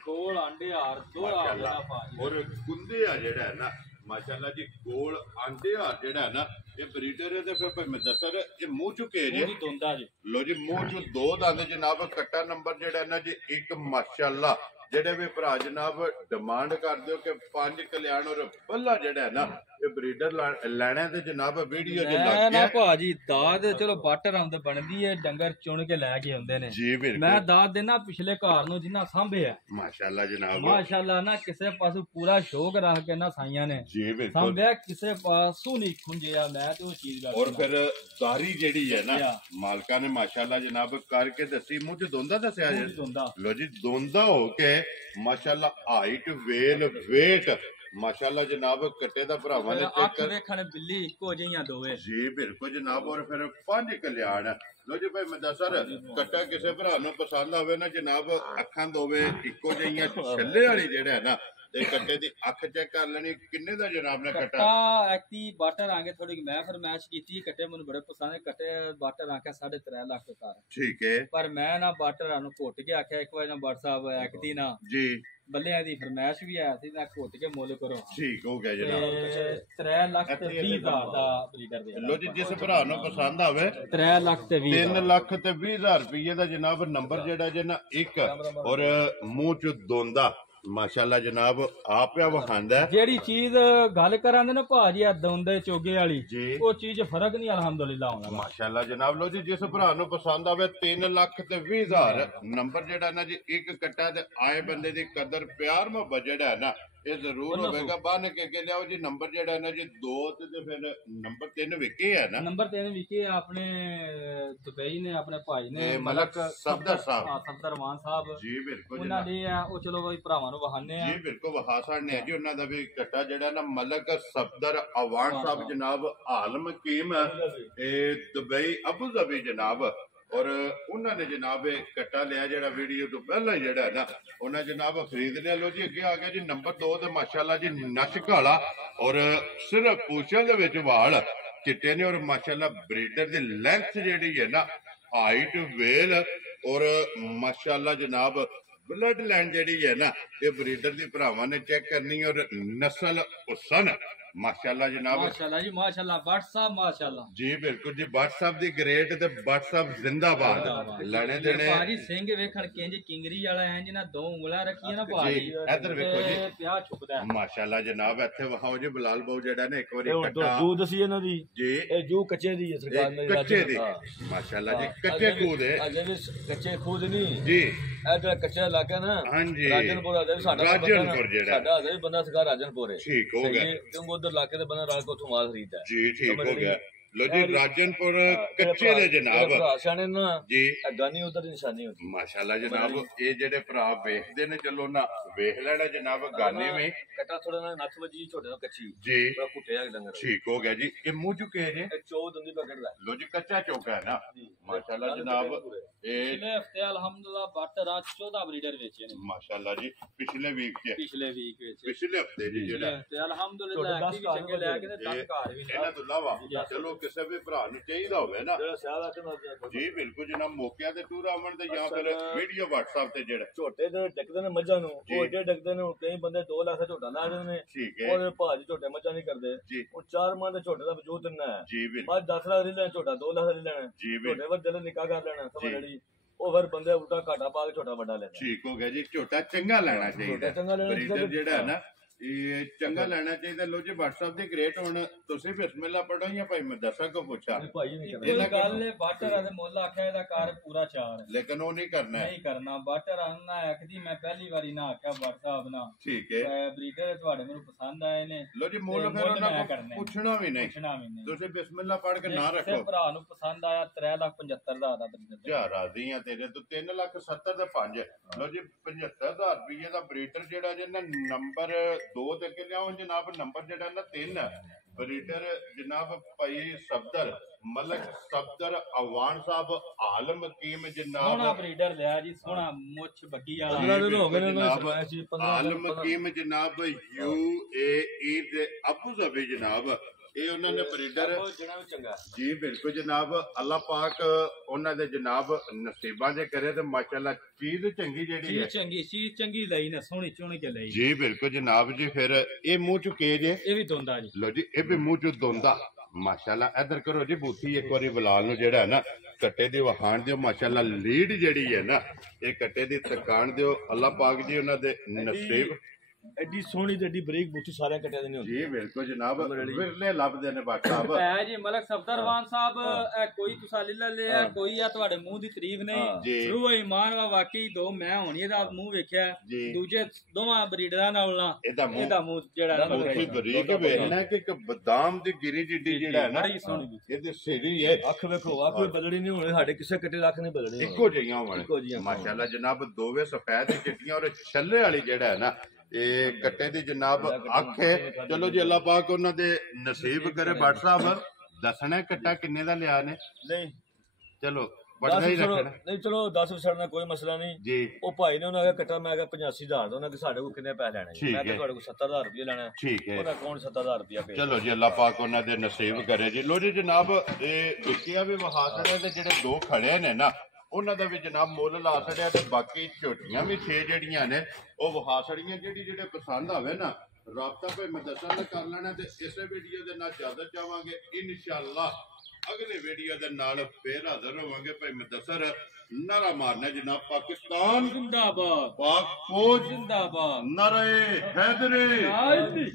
ਕੋਲ ਆਂਡੇ ਹਾਰ ਦੋ ਆ ਜਿਹੜਾ ਭਾਜੀ ਔਰ ਗੁੰਦੇ ਆ ਜਿਹੜਾ ਹੈ ਨਾ ਮਾਸ਼ਾਅੱਲਾ ਜੀ ਕੋਲ ਆਂਡੇ ਹਾਰ ਜਿਹੜਾ ਹੈ ਨਾ ਇਹ ਬਰੀਡਰ ਤੇ ਫਿਰ ਮੈਂ ਦੱਸਾਂ ਇਹ ਮੂੰਹ ਚੁੱਕੇ ਜੇ ਦੋਂਦਾ ਜੀ ਲੋ ਜੀ ਮੂੰਹ ਚ 2 ਦੰਦ ਜਨਾਬ ਕੱਟਾ ਨੰਬਰ ਜਿਹੜਾ ਨਾ ਜੀ 1 ਮਾਸ਼ਾਅੱਲਾ ਜਿਹੜੇ ਵੀ ਭਰਾ ਜਨਾਬ ਡਿਮਾਂਡ ਕਰਦੇ ਹੋ ਕਿ 5 ਕਲਿਆਣ ਔਰ ਬੱਲਾ ਜਿਹੜਾ ਹੈ ਨਾ ਇਹ ਬਰੀਡਰ ਲੈਣਾ ਤੇ ਜਨਾਬ ਵੀਡੀਓ ਜੇ ਲੱਗ ਗਿਆ ਭਾਜੀ ਦਾਦ ਚਲੋ ਬਾਟਰ ਆਉਂਦੇ ਬਣਦੀ ਹੈ ਡੰਗਰ ਚੁਣ ਕੇ ਲੈ ਕੇ ਆਉਂਦੇ ਨੇ ਜੀ ਬਿਲਕੁਲ ਮੈਂ ਦਾਦ ਦੇਣਾ ਪਿਛਲੇ ਘਰ ਨੂੰ ਜਿੰਨਾ ਸਾਂਭਿਆ ਮਾਸ਼ਾਅੱਲਾ ਜਨਾਬ ਮਾਸ਼ਾਅੱਲਾ ਨਾ ਕਿਸੇ ਪਾਸੋਂ ਪੂਰਾ ਸ਼ੌਕ ਰੱਖ ਕੇ ਨਾ ਸਾਈਆਂ ਨੇ ਜੀ ਬਿਲਕੁਲ ਸਾਂਭਿਆ ਕਿਸੇ ਪਾਸੋਂ ਨਹੀਂ ਖੁੰਝਿਆ ਮੈਂ ਤੇ ਉਹ ਚੀਜ਼ ਦਾ ਔਰ ਫਿਰ ਦਾਰੀ ਜਿਹੜੀ ਹੈ ਨਾ ਮਾਲਕਾਂ ਨੇ ਮਾਸ਼ਾਅੱਲਾ ਜਨਾਬ ਕਰਕੇ ਦੱਸੀ ਮੂੰਹ ਚ ਦੋਂਦਾ ਦੱਸਿਆ ਜੀ ਲੋ ਜੀ ਦੋਂਦਾ ਹੋ ਕੇ ਮਾਸ਼ਾਅੱਲਾ ਹਾਈਟ ਵੇਲ ਵੇਟ ਮਾਸ਼ਾਅੱਲਾ ਜਨਾਬ ਕੱਟੇ ਦਾ ਭਰਾਵਾਂ ਨੇ ਚੈੱਕ ਕਰ ਵੇਖਣ ਬਿੱਲੀ ਇੱਕੋ ਜਿਹੀਆਂ ਦੋਵੇਂ ਜੀ ਬਿਲਕੁਲ ਜਨਾਬ ਔਰ ਫਿਰ 5 ਕਲਿਆਣ ਲੋ ਜੀ ਭਾਈ ਮਦਸਰ ਕੱਟਾ ਕਿਸੇ ਭਰਾ ਨੂੰ ਪਸੰਦ ਆਵੇ ਨਾ ਜਨਾਬ ਅੱਖਾਂ ਦੋਵੇਂ ਇੱਕੋ ਜਿਹੀਆਂ ਛੱਲੇ ਵਾਲੀ ਜਿਹੜਾ ਹੈ ਨਾ ਤੇ ਕੱਟੇ ਦੀ ਅੱਖ ਚੈੱਕ ਕਰ ਲੈਣੀ ਕਿੰਨੇ ਦਾ ਜਨਾਬ ਨੇ ਕੱਟਾ ਐਕਟੀ ਬਾਟਰ ਆਂਗੇ ਥੋੜੀ ਮੈਂ ਫਰਮਾਇਸ਼ ਕੀਤੀ ਕੱਟੇ ਮੈਨੂੰ ਬੜੇ ਪਸੰਦ ਹੈ ਕੱਟੇ ਬਾਟਰ ਆਂਕੇ 3.5 ਲੱਖ ਦਾ ਕਰ ਠੀਕ ਹੈ ਪਰ ਮੈਂ ਨਾ ਬਾਟਰ ਨੂੰ ਘੁੱਟ ਕੇ ਆਖਿਆ ਇੱਕ ਵਾਰ ਨਾ WhatsApp ਐਕਟੀ ਨਾ ਜੀ ਬੱਲਿਆਂ ਦੀ ਫਰਮਾਇਸ਼ ਵੀ ਆਇਆ ਸੀ ਨਾ ਘੁੱਟ ਕੇ ਮੁੱਲ ਕਰੋ ਠੀਕ ਹੋ ਗਿਆ ਜਨਾਬ 3 ਲੱਖ ਤੇ 20 ਹਜ਼ਾਰ ਦਾ ਬਰੀਡਰ ਦੇ ਲੋ ਜੀ ਜਿਸ ਭਰਾ ਨੂੰ ਪਸੰਦ ਆਵੇ 3 ਲੱਖ ਤੇ 20 3 ਲੱਖ ਤੇ 20 ਹਜ਼ਾਰ ਰੁਪਏ ਦਾ ਜਨਾਬ ਨੰਬਰ ਜਿਹੜਾ ਜੇ ਨਾ ਇੱਕ ਔਰ ਮੂੰਹ ਚ ਦੋਂਦਾ ਮਾਸ਼ਾਅੱਲਾ ਜਨਾਬ ਆਪ ਆ ਵਖਾਂਦਾ ਜਿਹੜੀ ਚੀਜ਼ ਗੱਲ ਕਰਾਂਦੇ ਨਾ ਭਾਜੀ ਆ ਦੋਂਦੇ ਚੋਗੇ ਵਾਲੀ ਉਹ ਚੀਜ਼ ਫਰਕ ਨਹੀਂ ਅਲਹਮਦੁਲਿਲਾ ਆਉਂਦਾ ਮਾਸ਼ਾਅੱਲਾ ਜਨਾਬ ਲੋ ਜੀ ਜਿਸ ਭਰਾ ਨੂੰ ਪਸੰਦ ਆਵੇ 3 ਲੱਖ ਤੇ 20 ਹਜ਼ਾਰ ਨੰਬਰ ਜਿਹੜਾ ਨਾ ਜੀ ਇੱਕ ਕੱਟਾ ਤੇ ਆਏ ਬੰਦੇ ਦੀ ਕਦਰ ਪਿਆਰ ਮੁਹੱਬਤ ਜਿਹੜਾ ਨਾ ਇਹ ਜ਼ਰੂਰ ਹੋਵੇਗਾ ਬੰਨ ਕੇ ਲਿਆਓ ਜੀ ਨੰਬਰ ਜਿਹੜਾ ਨਾ ਜੀ 2 ਤੇ ਫਿਰ ਨੰਬਰ 3 ਵਿਕੇ ਹੈ ਨਾ ਨੰਬਰ 3 ਵਿਕੇ ਆਪਣੇ ਦੁਬਈ ਨੇ ਆਪਣੇ ਭਾਈ ਨੇ ਮਲਕ ਸਫਦਰ ਸਾਹਿਬ ਸਫਦਰ ਮਾਨ ਸਾਹਿਬ ਜੀ ਬਿਲਕੁਲ ਉਹਨਾਂ ਦੇ ਆ ਉਹ ਚਲੋ ਬਈ ਭਰਾਵਾਂ ਨੂੰ ਵਹਾਨੇ ਆ ਜੀ ਬਿਲਕੁਲ ਵਹਾ ਸਾਡਨੇ ਜੀ ਉਹਨਾਂ ਦਾ ਵੀ ਕੱਟਾ ਜਿਹੜਾ ਨਾ ਮਲਕ ਸਫਦਰ ਅਵਾਨ ਸਾਹਿਬ ਜਨਾਬ ਆਲਮ ਕੀਮ ਇਹ ਦੁਬਈ ਅਬੂ ਜ਼ਬੀ ਜਨਾਬ ਔਰ ਉਹਨਾਂ ਨੇ ਜਨਾਬ ਕੱਟਾ ਲਿਆ ਜਿਹੜਾ ਵੀਡੀਓ ਤੋਂ ਪਹਿਲਾਂ ਜਿਹੜਾ ਨਾ ਉਹਨਾਂ ਜਨਾਬ ਖਰੀਦ ਲਿਆ ਲੋ ਜੀ ਅੱਗੇ ਆ ਗਿਆ ਜੀ ਨੰਬਰ 2 ਤੇ ਮਾਸ਼ਾਅੱਲਾ ਜੀ ਨਸ਼ ਘਾਲਾ ਔਰ ਸਿਰਫ ਪੂਛਲ ਦੇ ਵਿੱਚ ਵਾਲ ਚਿੱਟੇ ਨੇ ਔਰ ਮਾਸ਼ਾਅੱਲਾ ਬਰੀਡਰ ਦੀ ਲੈਂਥ ਜਿਹੜੀ ਹੈ ਨਾ ਹਾਈਟ ਵੇਲ ਔਰ ਮਾਸ਼ਾਅੱਲਾ ਜਨਾਬ ਬਲੱਡ ਲਾਈਨ ਜਿਹੜੀ ਹੈ ਨਾ ਇਹ ਬਰੀਡਰ ਦੀ ਭਰਾਵਾਂ ਨੇ ਚੈੱਕ ਕਰਨੀ ਔਰ ਨਸਲ ਹੁਸਨ ਮਾਸ਼ਾਅੱਲਾ ਜਨਾਬ ਮਾਸ਼ਾਅੱਲਾ ਜੀ ਮਾਸ਼ਾਅੱਲਾ WhatsApp ਮਾਸ਼ਾਅੱਲਾ ਜੀ ਬਿਲਕੁਲ ਜੀ WhatsApp ਦੀ ਗ੍ਰੇਟ ਤੇ WhatsApp ਜ਼ਿੰਦਾਬਾਦ ਲੈਣੇ ਦੇਣੇ ਭਾਜੀ ਸਿੰਘ ਵੇਖਣ ਕਿੰਜ ਕਿੰਗਰੀ ਵਾਲਾ ਐ ਜਿਹਨਾਂ 2 ਉਂਗਲਾਂ ਰੱਖੀਆਂ ਨਾ ਭਾਜੀ ਇੱਧਰ ਵੇਖੋ ਜੀ ਪਿਆ ਛੁਪਦਾ ਮਾਸ਼ਾਅੱਲਾ ਜਨਾਬ ਇੱਥੇ ਵਹਾਓ ਜੀ ਬਲਾਲ ਬਾਉ ਜਿਹੜਾ ਨੇ ਇੱਕ ਵਾਰੀ ਕੱਟਾ ਜੂ ਦਸੀ ਇਹਨਾਂ ਦੀ ਜੀ ਇਹ ਜੂ ਕੱਚੇ ਦੀ ਹੈ ਸਰਕਾਰ ਨੇ ਕੱਚੇ ਦੀ ਮਾਸ਼ਾਅੱਲਾ ਜੀ ਕੱਚੇ ਖੂਦ ਹੈ ਅਜੇ ਵੀ ਕੱਚੇ ਖੂਦ ਨਹੀਂ ਜੀ ਇਹ ਜਿਹੜਾ ਕੱਚਾ ਇਲਾਕਾ ਨਾ ਹਾਂਜੀ ਰਾਜਨਪੁਰ ਆ ਸਾਡਾ ਰਾਜਨਪੁਰ ਜਿਹੜਾ ਸਾਡਾ ਅਜੇ ਵੀ ਬੰਦਾ ਸਰਕਾਰ ਰਾਜਨਪੁਰ ਹੈ ਠੀਕ ਹੋ ਗਿਆ ਕਿਉਂਕਿ ਉਧਰ ਇਲਾਕੇ ਦੇ ਬੰਦਾ ਰਾਜ ਕੋਥੋਂ ਮਾਲ ਖਰੀਦਦਾ ਜੀ ਠੀਕ ਹੋ ਗਿਆ ਲੋ ਜੀ ਰਾਜਨਪੁਰ ਕੱਚੇ ਦੇ ਜਨਾਬ ਆਸ਼ਾਨੇ ਨਾ ਜੀ ਗਾਨੀ ਉਧਰ ਨਿਸ਼ਾਨੀ ਹੁੰਦੀ ਮਾਸ਼ਾਅੱਲਾ ਜਨਾਬ ਇਹ ਜਿਹੜੇ ਭਰਾ ਵੇਖਦੇ ਨੇ ਚਲੋ ਨਾ ਵੇਖ ਲੈਣਾ ਜਨਾਬ ਗਾਨੇ ਵਿੱਚ ਕੱਟਾ ਥੋੜਾ ਨਾ ਨੱਥ ਵੱਜੀ ਛੋਟੇ ਨਾਲ ਕੱਚੀ ਜੀ ਬੜਾ ਕੁੱਟਿਆ ਡੰਗਰ ਠੀਕ ਹੋ ਗਿਆ ਜੀ ਇਹ ਮੂੰਹ ਚੁੱਕੇ ਜੇ ਇਹ ਚੌ ਦੰਦੀ ਪਕੜਦਾ ਲੋ ਜੀ ਕੱਚਾ ਚੌਕਾ ਹੈ ਨਾ ਮਾਸ਼ਾਅੱਲਾ ਜਨਾਬ ਇਹ ਪਿਛਲੇ ਹਫਤੇ ਅਲਹਮਦੁਲਿਲਾ ਬਾਟਰ 14 ਬਰੀਡਰ ਵੇਚੇ ਨੇ ਮਾਸ਼ਾਅੱਲਾ ਜੀ ਪਿਛਲੇ ਵੀਕ ਚ ਪਿਛਲੇ ਵੀਕ ਵਿੱਚ ਪਿਛਲੇ ਹਫਤੇ ਜੀ ਜਿਹੜਾ ਤੇ ਅਲਹਮਦੁਲਿਲਾ ਐਕਟਿਵ ਚੰਗੇ ਲੈ ਕੇ ਤੇ 10 ਘਰ ਵੀ ਇਹਨਾਂ ਤੋਂ ਇਲਾਵਾ ਚਲੋ ਕਿਸੇ ਵੀ ਭਰਾ ਨੂੰ ਚਾਹੀਦਾ ਹੋਵੇ ਨਾ ਜਿਹੜਾ ਸਿਆਲ ਆਖਣਾ ਜੀ ਬਿਲਕੁਲ ਜਨਾਬ ਮੌਕਿਆਂ ਤੇ ਟੂਰ ਆਵਣ ਤੇ ਜਾਂ ਫਿਰ ਵੀਡੀਓ WhatsApp ਤੇ ਜਿਹੜਾ ਝੋਟੇ ਦੇ ਡਿੱਕਦੇ ਨੇ ਮੱਝਾਂ ਨੂੰ ਉਹ ਏਡੇ ਡਿੱਕਦੇ ਨੇ ਕਈ ਬੰਦੇ 2 ਲੱਖ ਦਾ ਝੋਟਾ ਲਾ ਦਿੰਦੇ ਨੇ ਠੀਕ ਹੈ ਉਹਦੇ ਭਾਜ ਝੋਟੇ ਮੱਝਾਂ ਨਹੀਂ ਕਰਦੇ ਉਹ 4 ਮਾਹ ਦੇ ਝੋਟੇ ਦਾ ਵਜੂਦ ਦਿੰਦਾ ਹੈ ਜੀ ਬਿਲਕੁਲ ਬਾਅਦ 10 ਲੱਖ ਦੀ ਲੈਣਾ ਝੋਟਾ 2 ਲੱਖ ਦੀ ਲੈਣਾ ਝੋਟੇ ਵੱਲ ਦਿਲ ਨਿਕਾਹ ਕਰ ਲੈਣਾ ਸਮਝ ਜਿਹੜੀ ਉਹ ਫਿਰ ਬੰਦੇ ਉਲਟਾ ਘਾਟਾ ਪਾ ਕੇ ਝੋਟਾ ਵੱਡਾ ਲੈਂਦਾ ਠੀਕ ਹੋ ਗਿਆ ਜੀ ਝੋਟਾ ਚੰਗਾ ਲੈਣਾ ਚਾਹੀਦਾ ਬਰੀਡਰ ਜਿਹੜਾ ਹੈ ਨਾ ਇਹ ਚੰਗਾ ਲੈਣਾ ਚਾਹੀਦਾ ਲੋ ਜੀ WhatsApp ਦੀ ਗ੍ਰੇਟ ਹੁਣ ਤੁਸੀਂ ਬਿਸਮਿਲ੍ਲਾ ਪੜੋ ਜਾਂ ਭਾਈ ਮਦਰਸਾ ਕੋ ਪੁੱਛਾ ਇਹ ਗੱਲ ਹੈ ਬਾਟਰ ਦੇ ਮੁੱਲ ਆਖਿਆ ਇਹਦਾ ਕਾਰ ਪੂਰਾ 4 ਲੇਕਿਨ ਉਹ ਨਹੀਂ ਕਰਨਾ ਬਾਟਰ ਆਣਾ ਆਖਦੀ ਮੈਂ ਪਹਿਲੀ ਵਾਰੀ ਨਾ ਆਖਿਆ WhatsApp ਨਾ ਠੀਕ ਹੈ ਬਰੀਡਰ ਤੁਹਾਡੇ ਮੈਨੂੰ ਪਸੰਦ ਆਏ ਨੇ ਲੋ ਜੀ ਮੁੱਲ ਫਿਰ ਉਹਨਾਂ ਨੂੰ ਪੁੱਛਣਾ ਵੀ ਨਹੀਂ ਤੁਸੀਂ ਬਿਸਮਿਲ੍ਲਾ ਪੜ ਕੇ ਨਾ ਰੱਖੋ ਤੇ ਭਰਾ ਨੂੰ ਪਸੰਦ ਆਇਆ 3,75,000 ਦਾ ਬਰੀਡਰ ਜਾ ਰਾਜ਼ੀ ਆ ਤੇਰੇ ਤੋਂ 3,70,000 ਦੇ 5 ਲੋ ਜੀ 75,000 ਰੁਪਏ ਦਾ ਬਰੀਡਰ ਜਿਹੜਾ ਜੇ ਨਾ ਨੰਬਰ 2 ਤੇ ਅੱਗੇ ਲਿਆਓ ਜਨਾਬ ਨੰਬਰ ਜਿਹੜਾ ਨਾ 3 ਬਰੀਡਰ ਜਨਾਬ ਭਾਈ ਸਫਦਰ ਮਲਕ ਸਫਦਰ ਅਵਾਨ ਸਾਹਿਬ ਆਲਮ ਹਕੀਮ ਜਨਾਬ ਸੋਹਣਾ ਬਰੀਡਰ ਲਿਆ ਜੀ ਸੋਹਣਾ ਮੁੱਛ ਵੱਡੀ ਵਾਲਾ 15 ਦਿਨ ਹੋ ਗਏ ਨੇ ਆਲਮ ਹਕੀਮ ਜਨਾਬ UAE ਦੇ ਅਬੂ ਜ਼ਬੀ ਜਨਾਬ ਇਹ ਉਹਨਾਂ ਨੇ ਬਰੀਡਰ ਜੀ ਬਿਲਕੁਲ ਜਨਾਬ ਅੱਲਾਹ ਪਾਕ ਉਹਨਾਂ ਦੇ ਜਨਾਬ ਨਸੀਬਾਂ ਦੇ ਕਰੇ ਤੇ ਮਾਸ਼ਾਅੱਲਾ ਚੀਜ਼ ਚੰਗੀ ਜਿਹੜੀ ਹੈ ਚੀਜ਼ ਚੰਗੀ ਲਈ ਨਾ ਸੋਹਣੀ ਚੁਣ ਕੇ ਲਈ ਜੀ ਬਿਲਕੁਲ ਜਨਾਬ ਜੀ ਫਿਰ ਇਹ ਮੂੰਹ ਚੁਕੇ ਜੇ ਇਹ ਵੀ ਦੋਂਦਾ ਜੀ ਲੋ ਜੀ ਇਹ ਵੀ ਮੂੰਹ ਚ ਦੋਂਦਾ ਮਾਸ਼ਾਅੱਲਾ ਇੱਧਰ ਕਰੋ ਜੀ ਬੂਥੀ ਇੱਕ ਵਾਰੀ ਬਲਾਲ ਨੂੰ ਜਿਹੜਾ ਹੈ ਨਾ ਕੱਟੇ ਦੀ ਵਹਾਣ ਦਿਓ ਮਾਸ਼ਾਅੱਲਾ ਲੀਡ ਜਿਹੜੀ ਹੈ ਨਾ ਇਹ ਕੱਟੇ ਦੀ ਤਕਾਣ ਦਿਓ ਅੱਲਾਹ ਪਾਕ ਜੀ ਉਹਨਾਂ ਦੇ ਨਸੀਬ ਐਡੀ ਸੋਹਣੀ ਤੇ ਐਡੀ ਬਰੀਕ ਬੂਟੀ ਸਾਰਿਆਂ ਕੱਟਿਆਂ ਦੇ ਨਹੀਂ ਹੁੰਦੀ ਜੀ ਬਿਲਕੁਲ ਜਨਾਬ ਵਿਰਲੇ ਲੱਭਦੇ ਨੇ ਬਾਕੀ ਸਾਹਿਬ ਹੈ ਜੀ ਮਲਕ ਸਫਦਰਵਾਨ ਸਾਹਿਬ ਇਹ ਕੋਈ ਤੁਸਾਂ ਲੈ ਲਿਆ ਕੋਈ ਆ ਤੁਹਾਡੇ ਮੂੰਹ ਦੀ ਤਾਰੀਫ ਨਹੀਂ ਸ਼ੁਰੂ ਇਮਾਨ ਵਾ ਵਾਕਈ ਦੋ ਮੈਂ ਹੋਣੀ ਇਹਦਾ ਮੂੰਹ ਵੇਖਿਆ ਦੂਜੇ ਦੋਵਾਂ ਬਰੀਡਰਾਂ ਨਾਲ ਇਹਦਾ ਮੂੰਹ ਜਿਹੜਾ ਮੂੰਹ ਬਰੀਕ ਵੇਖਣਾ ਕਿ ਇੱਕ ਬਦਾਮ ਦੀ ਗਿਰੀ ਜਿੱਡੀ ਜਿਹੜਾ ਹੈ ਨਾ ਇਹਦੇ ਸਿਰੀ ਹੈ ਅੱਖ ਵੇਖੋ ਅੱਖ ਬਦਲਣੀ ਨਹੀਂ ਹੋਣੀ ਸਾਡੇ ਕਿਸੇ ਕੱਟੇ ਲੱਖ ਨਹੀਂ ਬਦਲਣੀ ਇੱਕੋ ਜਿਹੀਆਂ ਹੋਣ ਮਾਸ਼ਾਅੱਲਾ ਜਨਾਬ ਦੋਵੇਂ ਸਫੈਦ ਚਿੱਟੀਆਂ ਔਰ ਛੱਲੇ ਵਾਲੀ ਜਿਹੜਾ ਹੈ ਨਾ ਇਹ ਕੱਟੇ ਦੀ ਜਨਾਬ ਅੱਖ ਹੈ ਚਲੋ ਜੀ ਅੱਲਾਹ ਪਾਕ ਉਹਨਾਂ ਦੇ ਨਸੀਬ ਕਰੇ ਭੱਟ ਸਾਹਿਬ ਦੱਸਣਾ ਕੱਟਾ ਕਿੰਨੇ ਦਾ ਲਿਆ ਨੇ ਨਹੀਂ ਚਲੋ ਬੜਾ ਹੀ ਰੱਖਣਾ ਨਹੀਂ ਚਲੋ 10 ਵਿਸੜਨਾ ਕੋਈ ਮਸਲਾ ਨਹੀਂ ਜੀ ਉਹ ਭਾਈ ਨੇ ਉਹਨਾਂ ਦਾ ਕੱਟਾ ਮੈਂ ਕਿਹਾ 85000 ਦਾ ਉਹਨਾਂ ਕਿ ਸਾਡੇ ਕੋਲ ਕਿੰਨੇ ਪੈਸੇ ਲੈਣੇ ਮੈਂ ਕਿਹਾ ਤੁਹਾਡੇ ਕੋਲ 70000 ਰੁਪਏ ਲੈਣਾ ਠੀਕ ਹੈ ਉਹਦਾ ਕੌਣ 70000 ਰੁਪਏ ਚਲੋ ਜੀ ਅੱਲਾਹ ਪਾਕ ਉਹਨਾਂ ਦੇ ਨਸੀਬ ਕਰੇ ਜੀ ਲੋ ਜੀ ਜਨਾਬ ਇਹ ਵਿਕਿਆ ਵੀ ਵਹਾਸੜੇ ਦੇ ਜਿਹੜੇ ਦੋ ਖੜੇ ਨੇ ਨਾ ਉਹਨਾਂ ਦਾ ਵੀ ਜਨਾਬ ਮੁੱਲ ਲਾ ਛੜਿਆ ਤੇ ਬਾਕੀ ਝੋਟੀਆਂ ਵੀ 6 ਜਿਹੜੀਆਂ ਨੇ ਉਹ ਵਹਾਸੜੀਆਂ ਜਿਹੜੇ ਪਸੰਦ ਆਵੇ ਨਾ ਰਾਬਤਾ ਭਾਈ ਮਦਰਸਾ ਨਾਲ ਕਰ ਲੈਣਾ ਤੇ ਇਸੇ ਵੀਡੀਓ ਦੇ ਨਾਲ ਇਜਾਜ਼ਤ ਚਾਹਾਂਗੇ ਇਨਸ਼ਾਅੱਲਾ ਅਗਲੇ ਵੀਡੀਓ ਦੇ ਨਾਲ ਫੇਰ ਹਾਜ਼ਰ ਹੋਵਾਂਗੇ ਭਾਈ ਮਦਰਸਾ ਨਾਰਾ ਮਾਰਨਾ ਜਨਾਬ ਪਾਕਿਸਤਾਨ ਜ਼ਿੰਦਾਬਾਦ ਪਾਕ ਫੌਜ ਜ਼ਿੰਦਾਬਾਦ ਨਾਰੇ ਹੈਦਰੀ